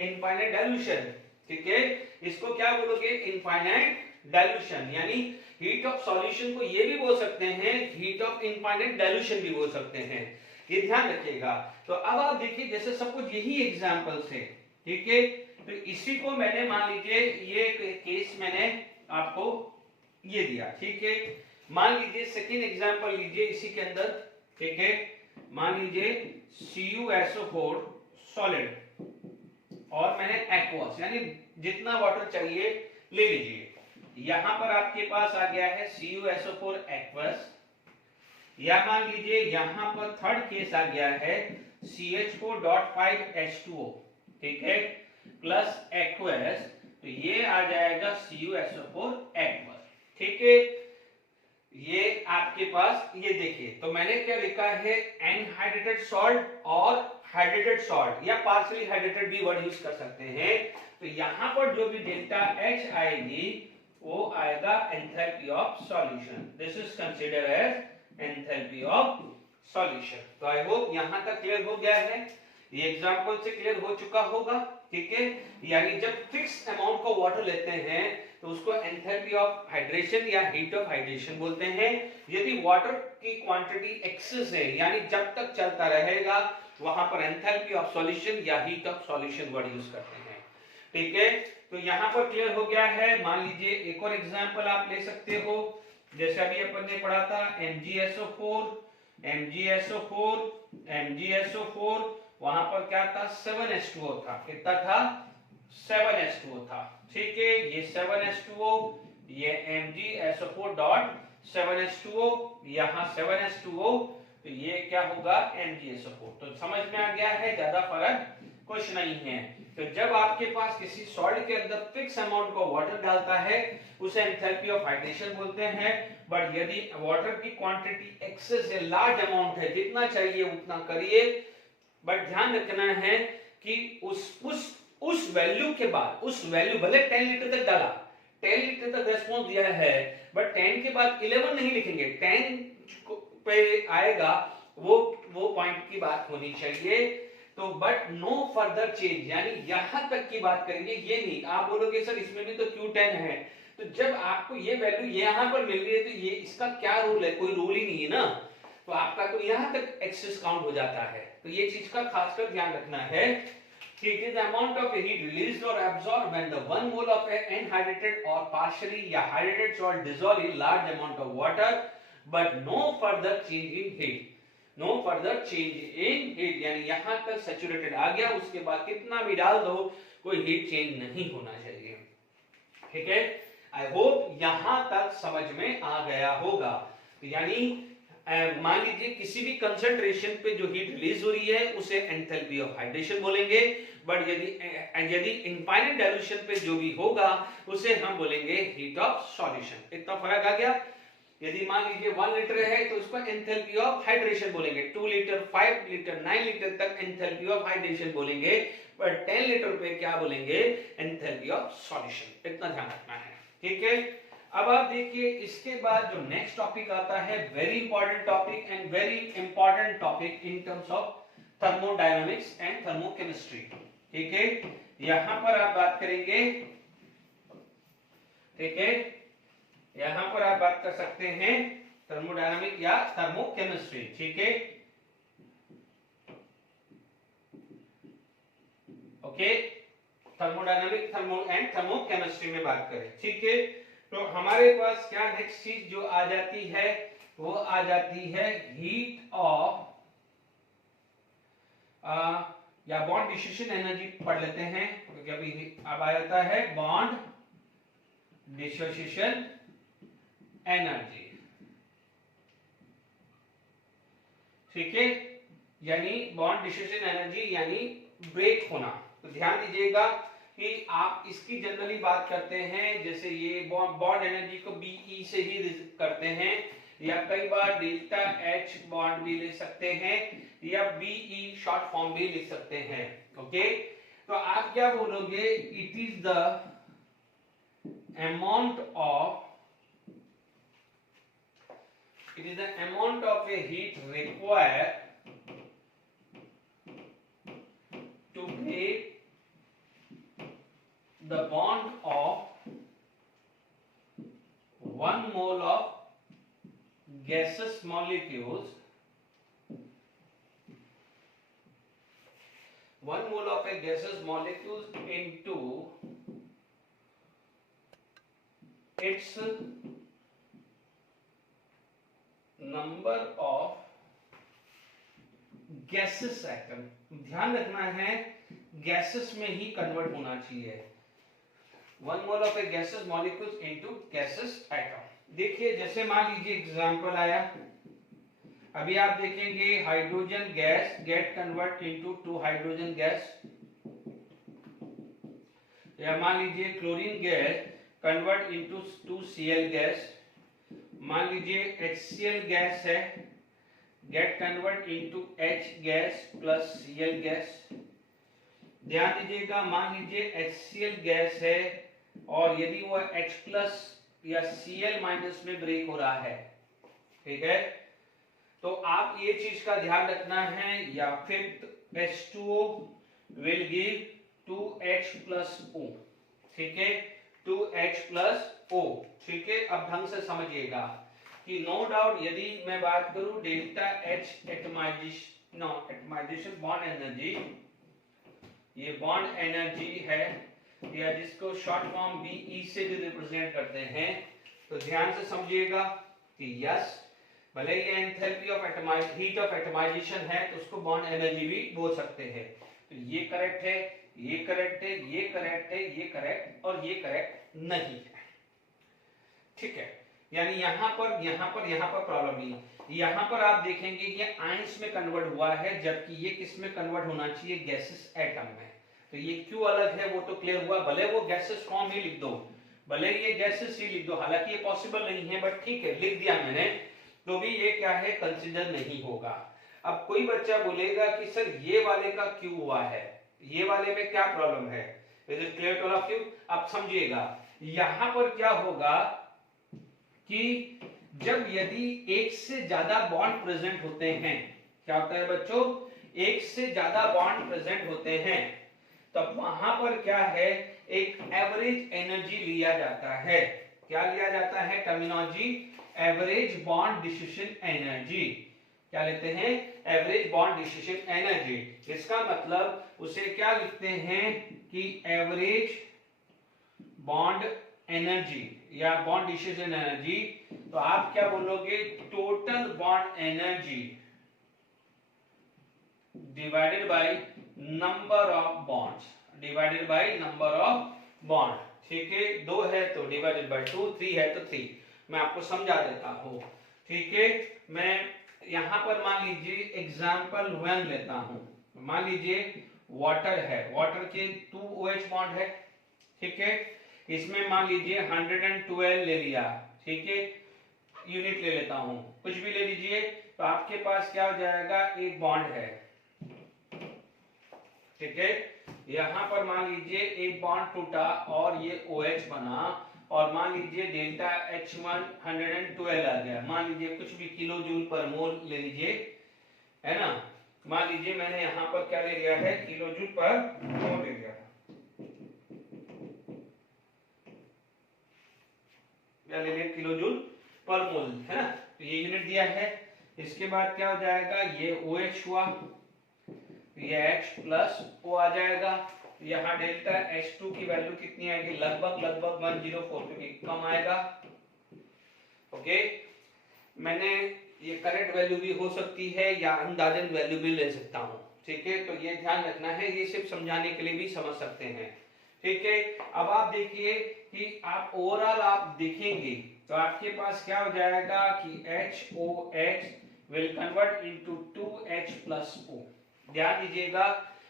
इनफाइनाइट डाइल्यूशन, ठीक है। इसको क्या बोलोगे, इनफाइनाइट डाइल्यूशन, यानी हीट ऑफ सॉल्यूशन को ये भी बोल सकते हैं, हीट ऑफ इनफाइनाइट डाइल्यूशन भी बोल सकते हैं, ये ध्यान रखिएगा। तो अब आप देखिए, जैसे सब कुछ यही एग्जांपल्स है, ठीक है। तो इसी को मैंने मान लीजिए ये केस मैंने आपको ये दिया, ठीक है। मान लीजिए सेकेंड एग्जांपल लीजिए इसी के अंदर, ठीक है। मान लीजिए CuSO4 सॉलिड और मैंने एक्वस, यानी जितना वाटर चाहिए ले लीजिए। यहां पर आपके पास आ गया है CuSO4 एक्वस, या मान लीजिए यहां पर थर्ड केस आ गया है CH4.5H2O, ठीक है। प्लस एक्वस, तो ये आ जाएगा CuSO4 एक्वस। ठीक है, ये आपके पास ये देखिए, तो मैंने क्या लिखा है, एनहाइड्रेटेड सॉल्ट और हाइड्रेटेड सॉल्ट या पार्शियली हाइड्रेटेड भी वर्ड यूज कर सकते हैं। तो यहां पर जो भी डेल्टा H आएगी वो आएगा enthalpy of solution. This is considered as enthalpy of solution. तो आई होप यहां तक क्लियर हो गया है, ये एग्जांपल से क्लियर हो चुका होगा। ठीक है, यानी जब फिक्स अमाउंट का वाटर लेते हैं तो उसको एंथैल्पी ऑफ हाइड्रेशन या हीट ऑफ हाइड्रेशन बोलते हैं। यदि वाटर की क्वांटिटी एक्सेस है, यानी जब तक चलता रहेगा, वहां पर एंथैल्पी ऑफ सॉल्यूशन या heat of solution word use करते हैं। ठीक है, तो यहां पर क्लियर हो गया है। मान लीजिए एक और एग्जांपल आप ले सकते हो, जैसे अभी अपन ने पढ़ा था MgSO4, वहां पर क्या था, 7H2O था। कितना था, 7H2O था। ठीक है, ये 7H2O, ये MgSO4 डॉट 7H2O, यहाँ 7H2O, तो ये क्या होगा, MgSO4। तो समझ में आ गया है, ज्यादा फर्क कुछ नहीं है। तो जब आपके पास किसी सॉल्ट के अंदर फिक्स अमाउंट का वाटर डालता है, उसे एंथैल्पी ऑफ हाइड्रेशन बोलते हैं। बट यदि वाटर की क्वांटिटी एक्सेस है, लार्ज अमाउंट है, जितना चाहिए उतना करिए, बट ध्यान रखना है कि उस वैल्यू के बाद, उस वैल्यू भले 10 लीटर तक डाला, 10 लीटर तक रेस्पॉन्स दिया है, बट 10 के बाद 11 नहीं लिखेंगे, 10 पे आएगा, वो पॉइंट की बात होनी चाहिए। तो बट नो फर्दर चेंज, यानी यहां तक की बात करेंगे, ये नहीं आप बोलोगे सर इसमें भी तो Q10 है, तो जब आपको ये वैल्यू यहां पर मिल रही है, तो ये इसका क्या रूल है, कोई रूल ही नहीं है ना, तो आपका तो यहां तक एक्सेस काउंट हो जाता है। तो ये चीज का खासकर ध्यान रखना है कि it is the amount of heat released or absorbed when the 1 mole of an anhydrated or partially या hydrated salt dissolve in large amount of water, but no further change in heat, no further change in heat, यानी यहां तक saturated आ गया, उसके बाद कितना भी डाल दो कोई हीट चेंज नहीं होना चाहिए। ठीक है, आई होप यहां तक समझ में आ गया होगा। यानी मान लीजिए किसी भी कंसंट्रेशन पे जो हीट रिलीज हो रही है उसे एंथैल्पी ऑफ हाइड्रेशन बोलेंगे, बट यदि इनफाइनाइट डाइल्यूशन पे जो भी होगा उसे हम बोलेंगे हीट ऑफ सॉल्यूशन। इतना फर्क आ गया। यदि मान लीजिए 1 लीटर है तो उसको एंथैल्पी ऑफ हाइड्रेशन बोलेंगे, 2 लीटर, 5 लीटर, 9 लीटर तक एंथैल्पी ऑफ हाइड्रेशन बोलेंगे, पर 10 लीटर पे क्या बोलेंगे, एंथैल्पी ऑफ सॉल्यूशन। इतना ध्यान रखना है। ठीक है, अब आप देखिए इसके बाद जो नेक्स्ट टॉपिक आता है, very important topic and very important topic in terms of thermodynamics and thermochemistry. ठीक है, यहां पर आप बात करेंगे, ठीक है, यहां पर आप बात कर सकते हैं थर्मोडायनामिक या थर्मोकेमिस्ट्री। ठीक है, ओके, थर्मोडायनामिक थर्मोकेमिस्ट्री में बात करें। ठीक है, तो हमारे पास क्या नेक्स्ट चीज जो आ जाती है, वो आ जाती है हीट ऑफ या बॉन्ड डिस्ट्रीब्यूशन एनर्जी पढ़ लेते हैं, क्योंकि अभी अब आ जाता है बॉन्ड डिस्ट्रीब्यूशन एनर्जी। ठीक है, यानी बॉन्ड डिस्ट्रीब्यूशन एनर्जी यानी ब्रेक होना। तो ध्यान दीजिएगा कि आप इसकी जनरली बात करते हैं, जैसे ये बॉन्ड एनर्जी को BE से ही करते हैं, या कई बार डेल्टा H बॉन्ड भी ले सकते हैं, या BE शॉर्ट फॉर्म भी लिख सकते हैं। ओके, तो आप क्या बोलोगे, it is the amount of A heat required to break the bond of 1 mole of gaseous molecules, 1 mole of a gaseous molecules into its number of gases atom. ध्यान रखना है गैसेस में ही कन्वर्ट होना चाहिए, 1 mole of A gases molecules into gases atom. देखिए जैसे मान लीजिए एग्जांपल आया, अभी आप देखेंगे hydrogen gas gate convert into 2 hydrogen gas, या मान लीजिए chlorine gas convert into 2Cl gas, मान लीजिए HCl गैस है, gate convert into H gas plus Cl gas. ध्यान दीजिएगा, मान लीजिए HCl गैस है और यदि वो H प्लस या Cl माइनस में ब्रेक हो रहा है, ठीक है, तो आप ये चीज का ध्यान रखना है, या फिर H2O will give 2H plus O, ठीक है, 2H plus O, ठीक है। अब ढंग से समझिएगा कि नो डाउट यदि मैं बात करूं delta H atomization bond energy, ये बॉन्ड एनर्जी है, या जिसको शॉर्ट फॉर्म BE से भी रिप्रेजेंट करते हैं, तो ध्यान से समझिएगा कि यस, भले ये enthalpy of heat of atomization है तो उसको बॉन्ड एनर्जी भी बोल सकते हैं। तो ये करेक्ट है, ये करेक्ट है, ये करेक्ट है, ये करेक्ट और ये करेक्ट नहीं है, ठीक है। यानी यहाँ पर प्रॉब्लम नहीं है। यहाँ पर आप देखेंगे कि आयंस में कन्वर्ट हुआ है, जबकि ये किस में कन्वर्ट होना चाहिए, गैसेस एटम में। तो ये क्यों अलग है वो तो क्लियर हुआ, भले वो गैसेस फॉर्म ही लिख दो, भले ये गैसेस ही लिख दो, हालांकि ये पॉसिबल नहीं है, बट ठीक है लिख दिया मैंने, तो भी ये क्या है, कंसिडर नहीं होगा। अब कोई बच्चा बोलेगा कि सर ये वाले का क्यों हुआ है, ये वाले में क्या प्रॉब्लम है, is it clear to all of you? अब समझिएगा यहां पर क्या होगा कि जब यदि एक से ज्यादा बॉन्ड प्रेजेंट होते हैं, क्या होता है बच्चों, एक से ज्यादा बॉन्ड प्रेजेंट होते हैं, तब वहां पर क्या है, एक एवरेज एनर्जी लिया जाता है। क्या लिया जाता है, terminology average bond distribution energy. क्या लेते हैं, एवरेज बॉन्ड डिस्ट्रीब्यूशन एनर्जी। इसका मतलब उसे क्या लिखते हैं कि एवरेज बॉन्ड एनर्जी या बॉन्ड डिस्ट्रीब्यूशन एनर्जी। तो आप क्या बोलोगे, total bond energy divided by number of bonds, divided by number of bond, ठीक है। 2 है तो डिवाइडेड बाय 2, 3 है तो 3। मैं आपको समझा देता हूं, ठीक है। मैं यहां पर मान लीजिए एग्जांपल 1 लेता हूं, मान लीजिए वाटर है, वाटर के 2 OH बॉन्ड है, ठीक है। इसमें मान लीजिए 112 ले लिया, ठीक है, यूनिट ले लेता हूं, कुछ भी ले लीजिए, तो आपके पास क्या हो जाएगा, एक बॉन्ड है, ठीक है। यहां पर मान लीजिए एक बॉन्ड टूटा और ये OH बना, और मान लीजिए डेल्टा H1 112 आ गया, मान लीजिए कुछ भी किलो जूल पर मोल ले लीजिए, है ना। मान लीजिए मैंने यहाँ पर क्या ले लिया है, किलो जूल पर मोल ले लिया, क्या ले लिया, किलो जूल पर मोल, है ना। तो ये यूनिट दिया है। इसके बाद क्या हो जाएगा, ये OH हुआ, ये H प्लस O आ जाएगा। यहाँ डेल्टा H2 की वैल्यू कितनी आएगी, लगभग 104, क्योंकि कम आएगा, ओके। मैंने ये करेक्ट वैल्यू भी हो सकती है या अंदाजन वैल्यू भी ले सकता हूँ, ठीक है। तो ये ध्यान रखना है, ये सिर्फ समझाने के लिए भी समझ सकते हैं, ठीक है। अब आप देखिए कि आप ओवरऑल आप देखेंगे तो आपके पास क्या हो जाएगा कि HOH will convert into 2H plus O। ध्यान दीजिएगा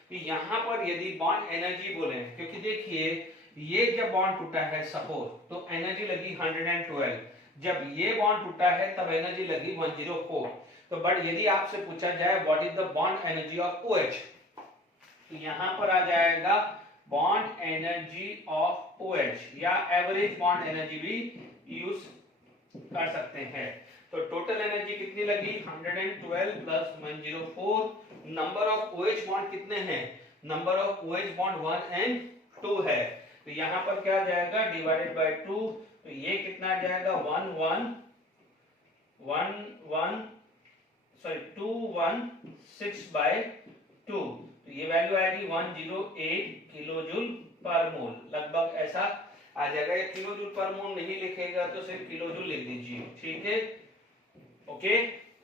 कि यहां पर यदि बॉन्ड एनर्जी बोले, क्योंकि देखिए ये जब बॉन्ड टूटा है सपोज, तो एनर्जी लगी 112, जब ये बॉन्ड टूटा है तब एनर्जी लगी 104। तो बट यदि आपसे पूछा जाए what is the bond energy of OH, तो यहां पर आ जाएगा बॉन्ड एनर्जी ऑफ OH, या एवरेज बॉन्ड एनर्जी भी यूज कर सकते हैं। तो टोटल एनर्जी कितनी लगी, 112 plus 104। Number of OH bond कितने हैं, number of OH bond 1 and 2 है, तो यहां पर क्या आ जाएगा, डिवाइडेड बाय 2, तो ये कितना आ जाएगा, 216 बाय 2, तो ये वैल्यू आएगी 108 किलो जूल पर मोल, लगभग ऐसा आ जाएगा। ये किलो जूल पर मोल नहीं लिखेगा तो सिर्फ किलो जूल लिख दीजिए, ठीक है, ओके।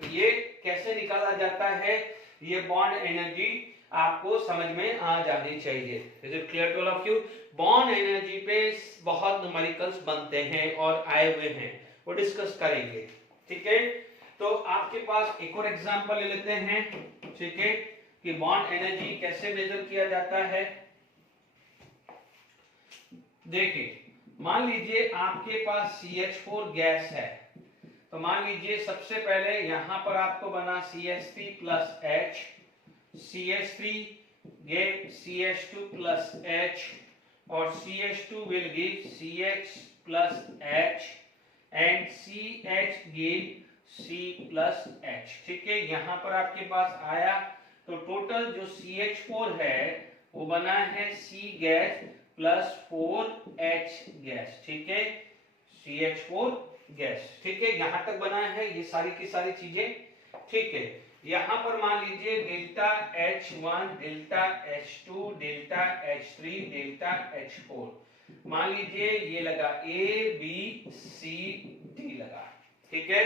तो ये कैसे निकाला जाता है, ये बॉन्ड एनर्जी आपको समझ में आ जानी चाहिए। Is it clear to all of you? Bond energy पे बहुत न्यूमेरिकल्स बनते हैं और आए हुए हैं, वो डिस्कस करेंगे, ठीक है। तो आपके पास एक और एग्जांपल ले लेते हैं, ठीक है, कि बॉन्ड एनर्जी कैसे मेजर किया जाता है। देखिए मान लीजिए आपके पास CH4 गैस है, तो मान लीजिए सबसे पहले यहां पर आपको बना CH3 plus H, CH3 gave CH2 plus H और CH2 will give CH plus H and CH give C plus H। ठीक है, यहां पर आपके पास आया तो टोटल जो CH4 है वो बना है C gas plus 4H gas. ठीक है, CH4 गैस। ठीक है, यहां तक बना है ये सारी की सारी चीजें। ठीक है, यहां पर मान लीजिए delta H1, delta H2, delta H3, delta H4, मान लीजिए ये लगा A B C D लगा। ठीक है,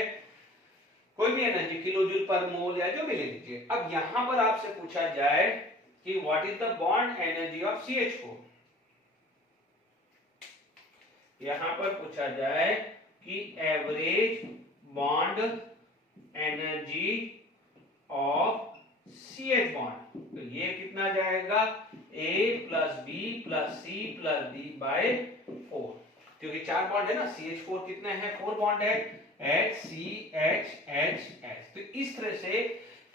कोई भी एनर्जी किलो जूल पर मोल या जो भी ले लीजिए। अब यहां पर आपसे पूछा जाए कि what is the bond energy of CH4। यहां पर पूछा जाए कि average bond energy of CH bond, तो ये कितना जाएगा A plus B plus C plus D by 4, क्योंकि 4 बॉन्ड है ना, CH4 कितने हैं, 4 बॉन्ड है, H C H H H। तो इस तरह से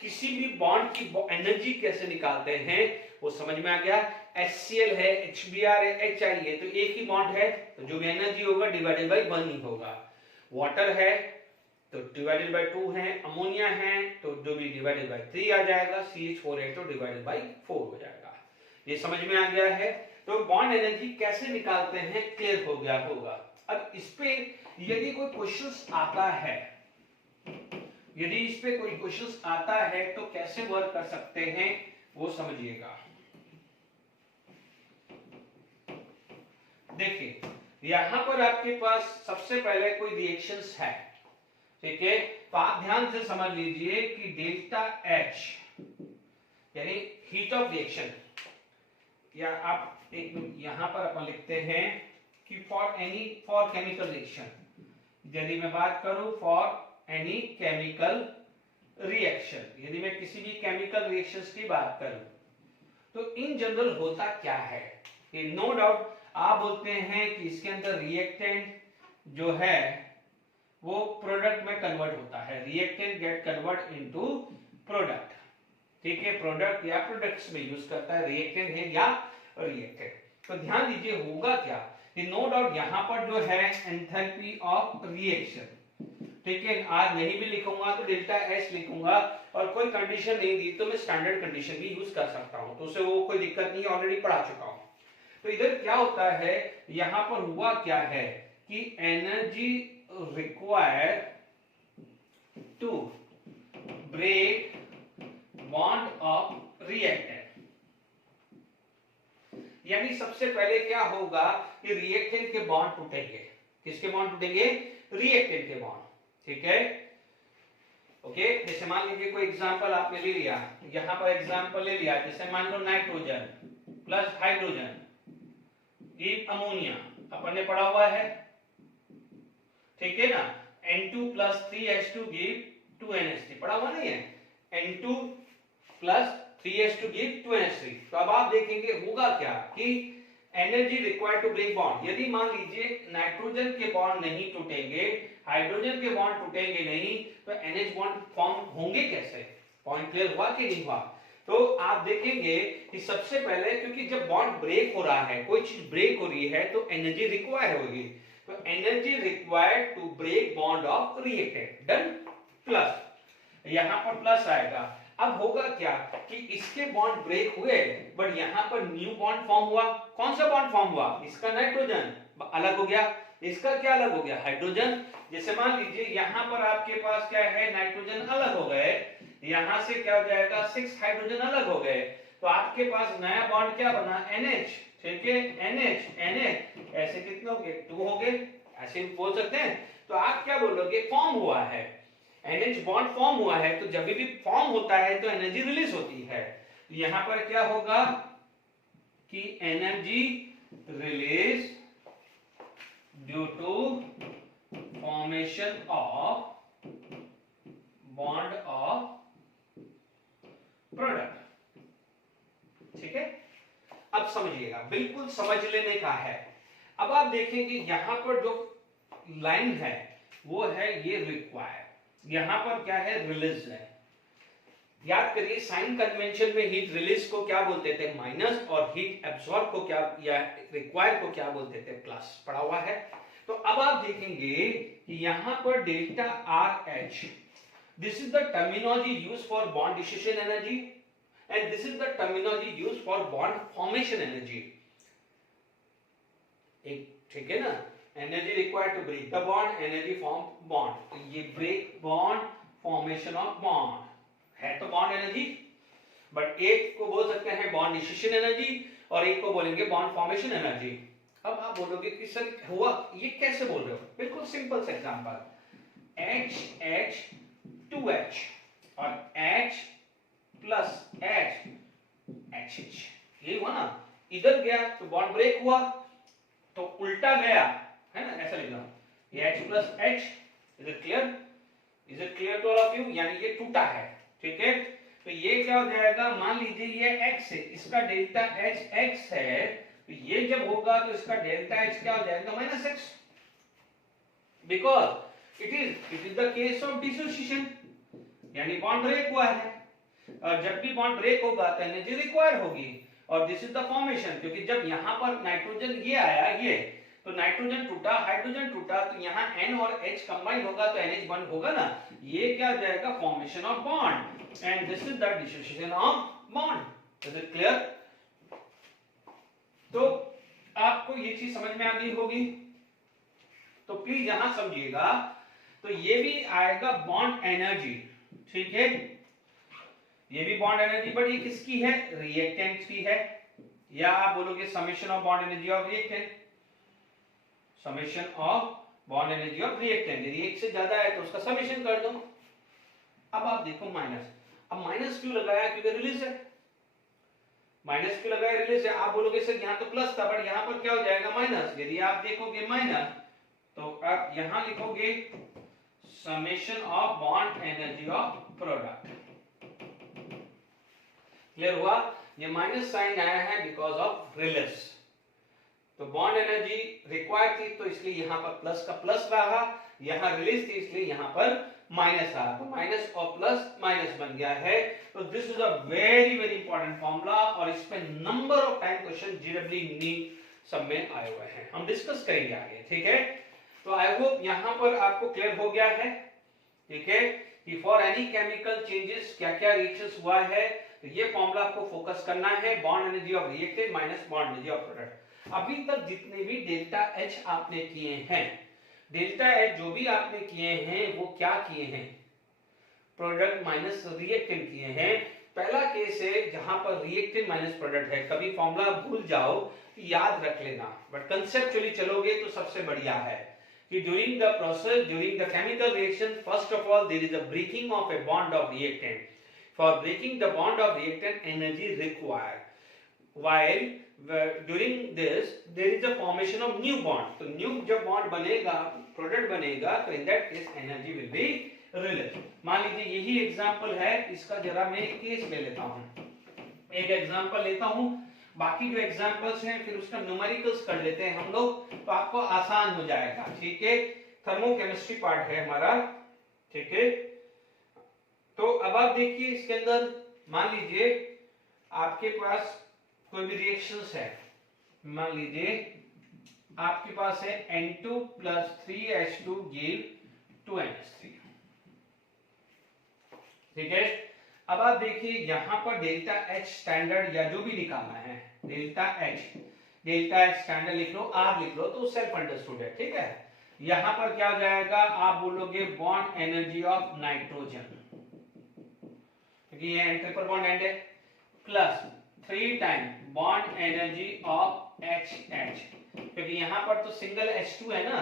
किसी भी बॉन्ड की एनर्जी कैसे निकालते हैं वो समझ में आ गया। HCl है, HBr है, HI है, तो एक ही बॉन्ड है तो जो भी एनर्जी होगा डिवाइडेड बाय 1 ही होगा। वाटर है तो डिवाइडेड बाय 2 है, अमोनिया है तो जो भी डिवाइडेड बाय 3 आ जाएगा, CH4 है तो डिवाइडेड बाय 4 हो जाएगा। ये समझ में आ गया है। तो बॉन्ड एनर्जी कैसे निकालते हैं क्लियर हो गया होगा। अब इस पे यदि कोई क्वेश्चंस आता है, यदि इस पे कोई क्वेश्चंस आता है तो कैसे वर्क कर सकते हैं वो समझिएगा। देखिए यहां पर आपके पास सबसे पहले कोई रिएक्शंस है। ठीक है, तो आप ध्यान से समझ लीजिए कि डेल्टा H यानी हीट ऑफ रिएक्शन, या आप एक यहां पर अपन लिखते हैं कि फॉर केमिकल रिएक्शन, यदि मैं बात करूं फॉर एनी केमिकल रिएक्शन, यदि मैं किसी भी केमिकल रिएक्शंस की बात करूं तो इन जनरल होता क्या है कि नो डाउट आप बोलते हैं कि इसके अंदर रिएक्टेंट जो है वो प्रोडक्ट में कन्वर्ट होता है, reactant gate convert into product. ठीक है, प्रोडक्ट या प्रोडक्ट्स में यूज करता है, रिएक्टेंट है या रिएक्टेंट। तो ध्यान दीजिए होगा क्या कि नो डाउट यहां पर जो है एंथैल्पी ऑफ रिएक्शन, ठीक है, आज नहीं भी लिखूंगा तो डेल्टा H लिखूंगा और कोई कंडीशन नहीं दी तो मैं स्टैंडर्ड कंडीशन भी यूज कर सकता हूं, तो उसे वो कोई दिक्कत नहीं, ऑलरेडी पढ़ा चुका हूं। तो इधर क्या होता है, यहां पर हुआ क्या है कि energy required to break bond of reactant, यानी सबसे पहले क्या होगा कि रिएक्टेंट के बॉन्ड टूटेंगे। किसके बॉन्ड टूटेंगे, रिएक्टेंट के बॉन्ड। ठीक है, ओके, जैसे मान लीजिए कोई एग्जांपल आपने ले लिया, यहां पर एग्जांपल ले लिया, जैसे मान लो nitrogen plus hydrogen give ammonia, अपन ने पढ़ा हुआ है, ठीक है ना, N2 plus 3H2 give 2NH3, पढ़ा हुआ नहीं है, N2 plus 3H2 give 2NH3। तो अब आप देखेंगे होगा क्या कि energy required to break bond, यदि मान लीजिए नाइट्रोजन के बॉन्ड नहीं टूटेंगे, हाइड्रोजन के बॉन्ड टूटेंगे नहीं, तो NH बॉन्ड फॉर्म होंगे कैसे। पॉइंट क्लियर हुआ कि नहीं हुआ। तो आप देखेंगे कि सबसे पहले, क्योंकि जब बॉन्ड ब्रेक हो रहा है, कोई चीज ब्रेक हो रही है तो एनर्जी रिक्वायर होगी, तो energy required to break bond of reactant, done, plus, यहां पर प्लस आएगा। अब होगा क्या कि इसके बॉन्ड ब्रेक हुए बट यहां पर न्यू बॉन्ड फॉर्म हुआ। कौन सा बॉन्ड फॉर्म हुआ, इसका नाइट्रोजन अलग हो गया, इसका क्या अलग हो गया, हाइड्रोजन। जैसे मान लीजिए यहां पर आपके पास क्या है, नाइट्रोजन अलग हो गए, यहां से क्या हो जाएगा 6 हाइड्रोजन अलग हो गए, तो आपके पास नया बॉन्ड क्या बना, NH। ठीक है, NH NH ऐसे कितने हो गए, 2 हो गए, ऐसे बोल सकते हैं। तो आप क्या बोलोगे, फॉर्म हुआ है, NH बॉन्ड फॉर्म हुआ है, तो जब भी फॉर्म होता है तो एनर्जी रिलीज होती है। तो यहां पर क्या होगा कि energy release due to formation of bond of product. ठीक है, अब समझिएगा, बिल्कुल समझ लेने का है। अब आप देखेंगे यहां पर जो लाइन है वो है ये रिक्वायर, यहां पर क्या है रिलीज है। याद करिए साइन कन्वेंशन में हीट रिलीज को क्या बोलते थे माइनस, और हीट एब्सॉर्ब को क्या या रिक्वायर को क्या बोलते थे प्लस, पढ़ा हुआ है। तो अब आप देखेंगे कि यहां पर delta R H, this is the terminology used for bond distribution energy and this is the terminology used for bond formation energy. एक ठीक है ना, energy required to break the bond, energy form bond, तो ये break bond formation of bond है तो bond energy, but एक को बोल सकते हैं बॉन्ड डिस्ट्रीब्यूशन एनर्जी और एक को बोलेंगे बॉन्ड फॉर्मेशन एनर्जी। अब आप बोलोगे कि सर हुआ ये कैसे बोल रहे हो, बिल्कुल सिंपल सा एग्जांपल, H 2H और H प्लस H HH, ये हुआ ना, इधर गया तो बॉन्ड ब्रेक हुआ, तो उल्टा गया है ना, ऐसा लिखना, ये H plus H, is it clear, is it clear to all of you, यानी ये टूटा है, ठीक है। तो ये क्या हो जाएगा, मान लीजिए ये x है, इसका डेल्टा H x है, तो ये जब होगा तो इसका डेल्टा H क्या हो जाएगा minus x, because it is the case of dissociation, यानी बॉन्ड ब्रेक हुआ है, और जब भी बॉन्ड ब्रेक होगा तो एनर्जी रिक्वायर होगी, और दिस इज द फॉर्मेशन, क्योंकि जब यहां पर नाइट्रोजन ये आया ये, तो नाइट्रोजन टूटा हाइड्रोजन टूटा, तो यहाँ N और H कंबाइन होगा तो NH1 होगा ना, ये क्या हो जाएगा formation of bond and this is the dissociation of bond. Is it clear? तो आपको ये चीज समझ में आ गई होगी, तो प्लीज यहां समझिएगा, तो ये भी आएगा बॉन्ड एनर्जी, ठीक है, ये भी बॉन्ड एनर्जी, बट ये किसकी है, रिएक्टेंट की है, या आप बोलोगे summation of bond energy of reactant, summation of bond energy of reactant, यदि एक से ज्यादा है तो उसका समेशन कर दो। अब आप देखो माइनस, अब माइनस क्यों लगाया, क्योंकि रिलीज है, माइनस क्यों लगाया, रिलीज है। आप बोलोगे सर यहाँ तो प्लस था बट यहाँ पर क्या हो जाएगा माइनस, यदि आप देखोगे माइनस तो आप यहां लिखोगे summation of bond energy of product. Clear हुआ, ये माइनस साइन आया है बिकॉज ऑफ रिलीज, तो बॉन्ड एनर्जी रिक्वायर्ड थी तो इसलिए यहां पर प्लस का प्लस रहा, यहां रिलीज थी इसलिए यहां पर माइनस रहा, तो माइनस और प्लस माइनस बन गया है। तो this is a very very important formula, और इसमें नंबर ऑफ टाइम क्वेश्चन जीडब्ल्यू नीट सब में आए हुए हैं, हम डिस्कस करेंगे आगे, ठीक है। तो आई होप यहां पर आपको क्लियर हो गया है, ठीक है, कि फॉर एनी केमिकल चेंजेस क्या क्या रिएक्शंस हुआ है, तो ये फॉर्मूला आपको फोकस करना है, bond energy of reactant minus bond energy of product. अभी तक जितने भी डेल्टा एच आपने किए हैं, डेल्टा एच जो भी आपने किए हैं वो क्या किए हैं, प्रोडक्ट माइनस रिएक्टेंट किए हैं। पहला केस है जहां पर रिएक्टेंट माइनस प्रोडक्ट है, कभी फॉर्मूला भूल जाओ तो याद रख लेना, बट कंसेप्चुअली चलोगे तो सबसे बढ़िया है कि during the process, during the chemical reaction, first of all there is a breaking of a bond of reactant. For breaking the bond of reactant, energy required. While during this there is a formation of new bond. तो new जब bond बनेगा, product बनेगा, तो in that case energy will be released. मान लीजिए यही example है, इसका जरा मैं एक केस ले लेता हूँ, एक एग्जांपल लेता हूँ, बाकी जो एग्जांपल्स हैं फिर उसका न्यूमेरिकल्स कर लेते हैं हम लोग, तो आपको आसान हो जाएगा, ठीक है। थर्मोकेमिस्ट्री पार्ट है हमारा, ठीक है। तो अब आप देखिए इसके अंदर मान लीजिए आपके पास कोई भी रिएक्शंस है, मान लीजिए आपके पास है N2 plus 3H2 give 2NH3, ठीक है। अब आप देखिए यहां पर डेल्टा H स्टैंडर्ड या जो भी निकालना है, डेल्टा H स्टैंडर्ड लिख लो, R लिख लो, तो सेल्फ अंडरस्टूड है, ठीक है। यहां पर क्या हो जाएगा, आप बोलोगे बॉन्ड एनर्जी ऑफ नाइट्रोजन, क्योंकि ये ट्रिपल बॉन्ड एंड है, plus 3 time bond energy of HH, क्योंकि यहां पर तो सिंगल H2 है ना,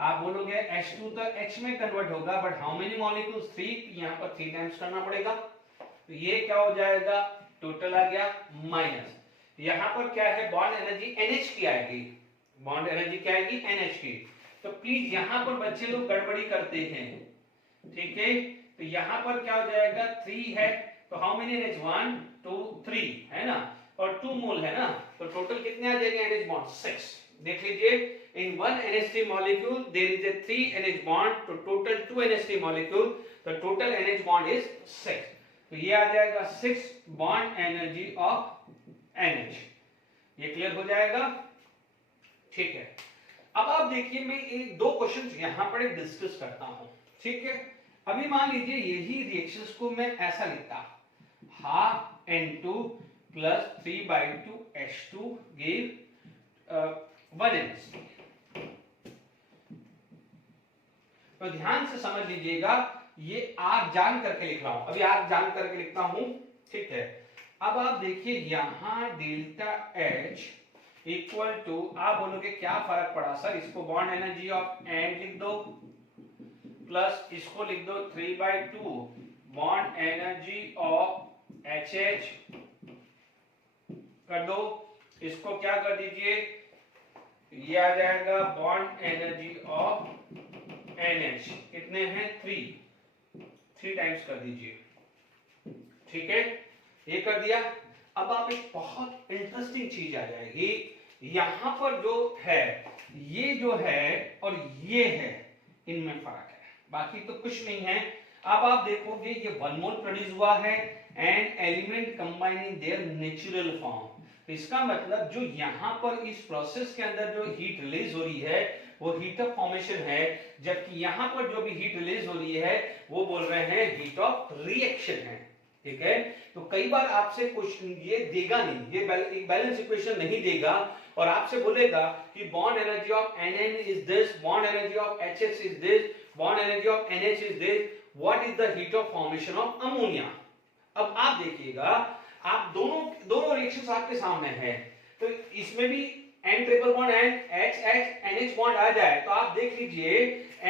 आप बोलोगे H2 तो H में कन्वर्ट होगा, बट हाउ मेनी मॉलिक्यूल्स, 3, यहां पर 3 टाइम्स करना पड़ेगा, तो ये क्या हो जाएगा, टोटल आ गया माइनस, यहां पर क्या है बॉन्ड एनर्जी NH की आएगी, बॉन्ड एनर्जी क्या आएगी NH की। तो प्लीज यहां पर बच्चे लोग गड़बड़ी करते हैं, ठीक है। तो यहां पर क्या हो जाएगा, 3 है, तो हाउ मेनी NH, 1 2 3 है ना, और 2 मोल है ना, तो टोटल कितने आ जाएंगे NH बॉन्ड, 6, देख लीजिए, in one NH3 molecule there is a 3 NH bond to total 2 NH3 molecule, the total NH bond is 6, तो ये आ जाएगा 6 bond energy of NH। ये क्लियर हो जाएगा, ठीक है। अब आप देखिए, मैं एक दो क्वेश्चंस यहां पर डिस्कस करता हूं, ठीक है। अभी मान लीजिए यही रिएक्शंस को मैं ऐसा लिखता, half N2 plus 3/2 H2 give 1 NH3। तो ध्यान से समझ लीजिएगा, ये R जान करके लिख रहा हूं, अभी R जान करके लिखता हूं, ठीक है। अब आप देखिए यहां डेल्टा H इक्वल टू, आप बोलोगे क्या फर्क पड़ा सर, इसको बॉन्ड एनर्जी ऑफ एंड लिख दो प्लस इसको लिख दो 3/2 बॉन्ड एनर्जी ऑफ HH कर दो, इसको क्या कर दीजिए, ये आ जाएगा बॉन्ड एनर्जी ऑफ NH, कितने हैं 3 टाइम्स कर दीजिए, ठीक है, ये कर दिया। अब आप एक बहुत इंटरेस्टिंग चीज आ जाएगी, यहां पर जो है, ये जो है और ये है, इनमें फर्क है, बाकी तो कुछ नहीं है। अब आप देखोगे ये 1 मोल प्रोड्यूस हुआ है and element combining there natural form, तो इसका मतलब जो यहां पर इस प्रोसेस के अंदर जो हीट रिलीज हो रही है वो हीट ऑफ फॉर्मेशन है, जबकि यहां पर जो भी हीट रिलीज हो रही है वो बोल रहे हैं हीट ऑफ रिएक्शन है, ठीक है। तो कई बार आपसे क्वेश्चन ये देगा नहीं, ये एक बैलेंस इक्वेशन नहीं देगा और आपसे बोलेगा कि bond energy of Nn is this, bond energy of HH is this, bond energy of NH is this, what is the heat of formation of ammonia. अब आप देखिएगा, आप दोनों रिएक्शंस आपके सामने है, तो इसमें भी N triple bond N H H NH bond आ जाए तो आप देख लीजिए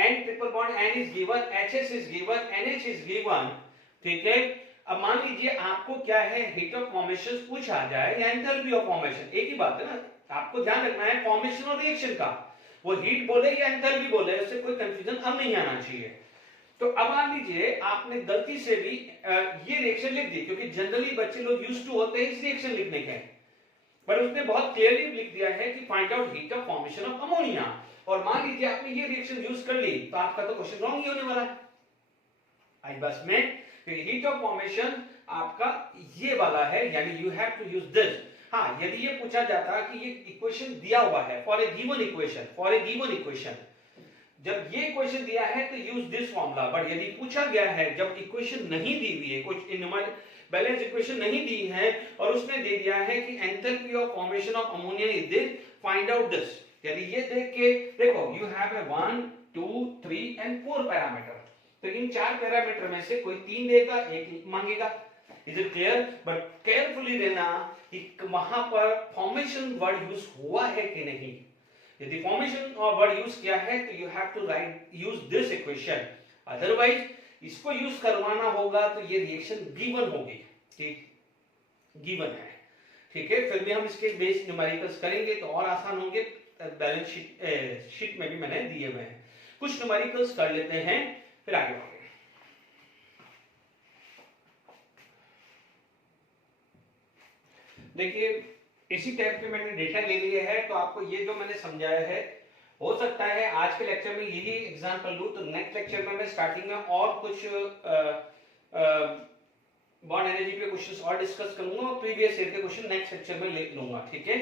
N triple bond N is given, HS is given, NH is given, ठीक है। अब मान लीजिए आपको क्या है, हीट ऑफ फॉर्मेशन पूछा जाए या एंथैल्पी ऑफ फॉर्मेशन, एक ही बात है ना, आपको ध्यान रखना है फॉर्मेशन और रिएक्शन का, वो हीट बोले या एंथैल्पी बोले, उससे कोई कंफ्यूजन अब नहीं आना चाहिए। तो अब मान लीजिए आपने गलती से भी ये रिएक्शन लिख दी, क्योंकि जनरली बच्चे लोग यूज्ड टू होते हैं इस रिएक्शन लिखने के, पर उसने बहुत क्लियरली लिख दिया है कि find out heat of formation of ammonia, और मान लीजिए आपने ये रिएक्शन यूज कर ली तो आपका तो क्वेश्चन रॉन्ग ही होने वाला है। आई बस में हीट ऑफ फॉर्मेशन आपका ये वाला है, यानी you have to use this. हाँ, यदि ये पूछा जाता कि ये इक्वेशन दिया हुआ है फॉर ए गिवन इक्वेशन, जब ये इक्वेशन दिया है तो यूज दिस फॉर्मूला, बट यदि पूछा गया है जब इक्वेशन नहीं दी हुई है, कुछ बैलेंस इक्वेशन नहीं दी है और उसने दे दिया है कि enthalpy of formation of ammonia is this, find out this, यदि ये देख के देखो you have a 1 2 3 and 4 parameter, तो इन 4 पैरामीटर में से कोई 3 देगा, एक मांगेगा, is it clear. But carefully रहना कि वहां पर फॉर्मेशन वर्ड यूज हुआ है कि नहीं, यदि फॉर्मेशन और वर्ड यूज किया है तो you have to write use this equation, otherwise इसको यूज करवाना होगा तो ये रिएक्शन गिवन होगी, ठीक, गिवन है, ठीक है। फिर भी हम इसके बेस न्यूमेरिकल्स करेंगे तो और आसान होंगे, बैलेंस शीट में भी मैंने दिए हुए हैं, कुछ न्यूमेरिकल्स कर लेते हैं फिर आगे बढ़ेंगे। देखिए इसी टाइप के मैंने डेटा ले लिए है, तो आपको ये जो मैंने समझाया है, हो सकता है आज के लेक्चर में यही एग्जांपल लूं तो नेक्स्ट लेक्चर में मैं स्टार्टिंग में और कुछ बॉन्ड एनर्जी पे क्वेश्चंस और डिस्कस करूंगा और प्रीवियस ईयर के क्वेश्चन नेक्स्ट लेक्चर में ले लूंगा, ठीक है।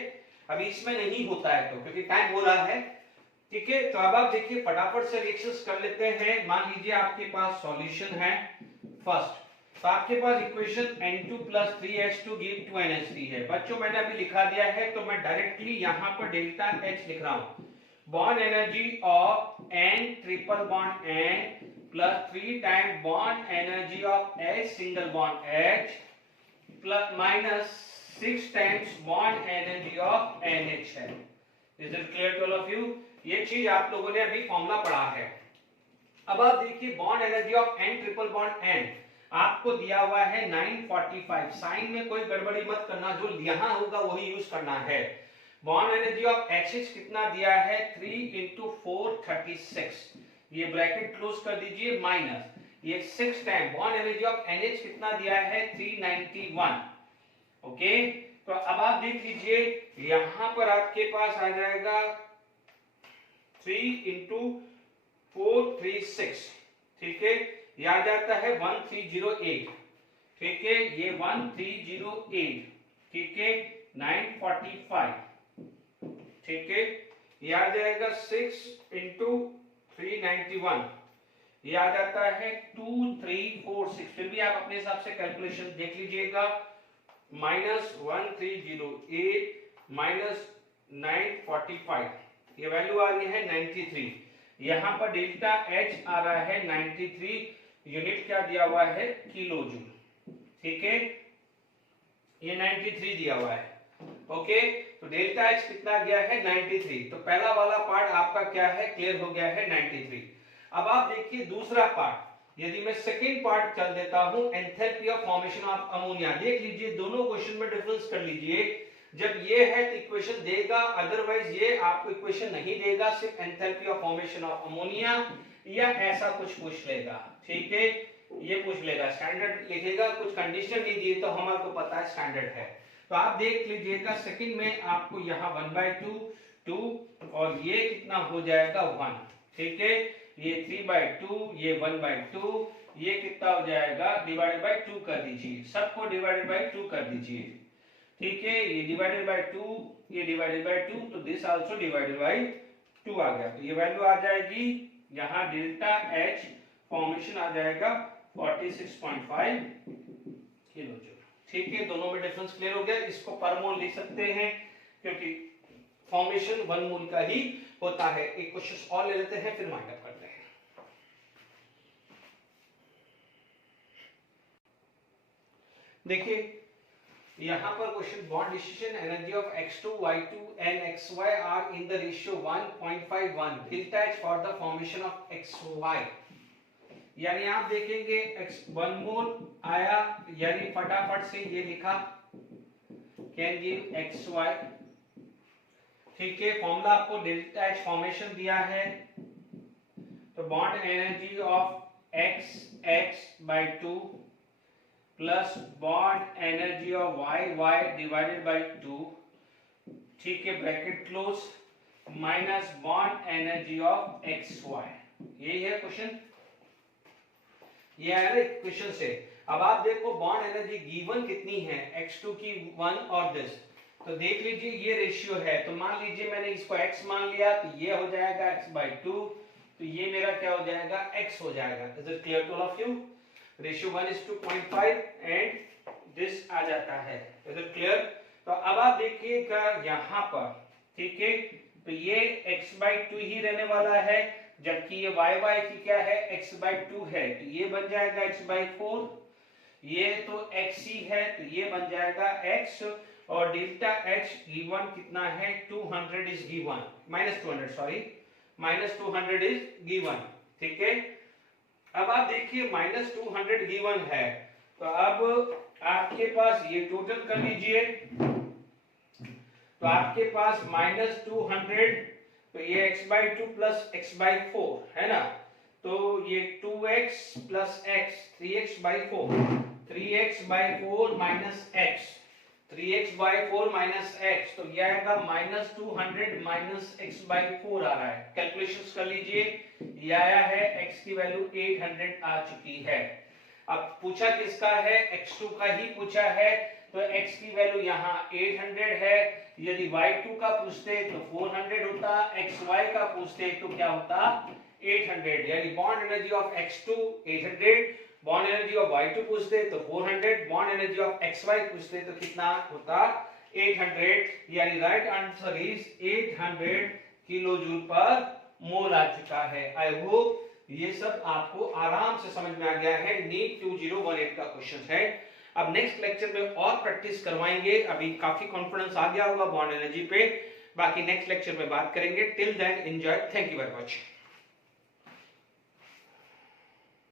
अभी इसमें नहीं होता है तो क्योंकि टाइम हो रहा है, ठीक है। तो अब आप देखिए फटाफट से रिएक्शंस कर लेते हैं। मान लीजिए आपके पास सॉल्यूशन है फर्स्ट, तो आपके पास equation N2 + 3H2 give 2NH3 है। बच्चों मैंने अभी लिखा दिया है तो मैं डायरेक्टली यहां पर डेल्टा H लिख रहा हूं, bond energy of N triple bond N plus 3 time bond energy of H single bond H plus minus 6 times bond energy of NH है। Is it clear to all of you? ये चीज आप लोगों ने अभी फॉर्मूला पढ़ा है। अब आप देखिए bond energy of N triple bond N आपको दिया हुआ है 945, साइन में कोई गड़बड़ी मत करना, जो यहां होगा वही यूज करना है। बॉन्ड एनर्जी ऑफ HH कितना दिया है 3 × 4 36, ये ब्रैकेट क्लोज कर दीजिए, माइनस ये 6 time bond energy of NH कितना दिया है 391, ओके। तो अब आप देख लीजिए यहां पर आपके पास आ जाएगा 3 इंटू 436, ठीक है, यह आ जाता है 1308, ठीक है, ये 1308, ठीक है, 945, ठीक है, ये आ जाएगा 6 इंटू 391, ये आ जाता है 2346। फिर भी आप अपने हिसाब से कैलकुलेशन देख लीजिएगा, -1308 माइनस 945, ये वैल्यू आ रही है 93। यहां पर डेल्टा एच आ रहा है 93, यूनिट क्या दिया हुआ है, किलो जूल, ठीक है, ये 93 दिया हुआ है। ओके, तो डेल्टा एच कितना गया है 93। तो पहला वाला पार्ट आपका क्या है, क्लियर हो गया है 93। अब आप देखिए दूसरा पार्ट, यदि मैं सेकेंड पार्ट चल देता हूं, enthalpy of formation of ammonia. देख लीजिए दोनों क्वेश्चन में डिफरेंस कर लीजिए, जब ये है तो इक्वेशन देगा, अदरवाइज ये आपको इक्वेशन नहीं देगा, सिर्फ enthalpy of formation of ammonia या ऐसा कुछ पूछ लेगा, ठीक है, ये पूछ लेगा, स्टैंडर्ड लिखेगा, कुछ कंडीशन नहीं दी तो हमारे को पता है स्टैंडर्ड है। तो आप देख लीजिएगा सेकंड में आपको यहाँ 1/2 2 और ये कितना हो जाएगा 1, ठीक है, ये 3/2, ये 1/2, ये कितना हो जाएगा डिवाइडेड बाय 2 कर दीजिए, सबको डिवाइडेड बाय 2 कर दीजिए, ठीक है, ये डिवाइडेड बाय 2, ये डिवाइडेड बाय 2, तो दिस आल्सो डिवाइडेड बाय 2 आ गया। तो ये वैल्यू आ जाएगी यहाँ डेल्टा एच फॉर्मेशन आ जाएगा 46.5 किलो जूल, ठीक है, दोनों में डिफरेंस क्लियर हो गया। इसको पर मोल लिख सकते हैं क्योंकि फॉर्मेशन 1 मोल का ही होता है। एक क्वेश्चन और ले लेते हैं फिर माइंड अप करते हैं। देखिए यहां पर question, bond distribution energy of x2 y2 and xy are in the ratio 1.51, delta H for the formation of xy। यानी आप देखेंगे x1 मोल आया, यानी फटाफट से ये लिखा, कैन गिव xy, ठीक है, फॉर्मूला आपको डेल्टा एच फॉर्मेशन दिया है, तो bond energy of x(x)/2 plus bond energy of y divided by 2, ठीक है, bracket close, minus bond energy of xy। यही है क्वेश्चन, ये है ना क्वेश्चन से। अब आप देखो बॉन्ड एनर्जी गिवन कितनी है, x2 की 1 और दिस, तो देख लीजिए ये रेशियो है, तो मान लीजिए मैंने इसको x मान लिया, तो ये हो जाएगा x/2, तो ये मेरा क्या हो जाएगा x हो जाएगा। Is it clear to all of you? Ratio 1:0.5 and this आ जाता है। Is it clear? तो अब आप देखिएगा यहाँ पर, ठीक है, तो ये x/2 ही रहने वाला है, जबकि ये y की क्या है x/2 है, तो ये बन जाएगा x/4, ये तो x ही है तो ये बन जाएगा x, और डेल्टा एच गिवन कितना है 200 is given, -200 sorry, -200 is given, ठीक है। अब आप देखिए -200 गिवन है, तो अब आपके पास ये टोटल कर लीजिए, तो आपके पास -200, तो ये x/2 प्लस x/4 है ना, तो ये 2x plus x, 3x/4, 3x/4 minus x, 3x/4 minus x, तो ये आएगा -200 माइनस x/4 आ रहा है। कैलकुलेशंस कर लीजिए, ये आया है x की वैल्यू 800 आ चुकी है। अब पूछा किसका है, x2 का ही पूछा है, तो x की वैल्यू यहाँ 800 है, यदि y2 का पूछते तो 400 होता, xy का पूछते तो क्या होता 800, यानी bond energy of x2 800, bond energy of y2 पूछते तो 400, बॉन्ड एनर्जी ऑफ xy पूछते तो कितना होता 800, यानी right answer is 800 kilo joule per mole आ चुका है। आई होप ये सब आपको आराम से समझ में आ गया है। नीट 2018 का क्वेश्चन है। अब नेक्स्ट लेक्चर में और प्रैक्टिस करवाएंगे, अभी काफी कॉन्फिडेंस आ गया होगा बॉन्ड एनर्जी पे, बाकी नेक्स्ट लेक्चर में बात करेंगे। Till then enjoy, thank you very much.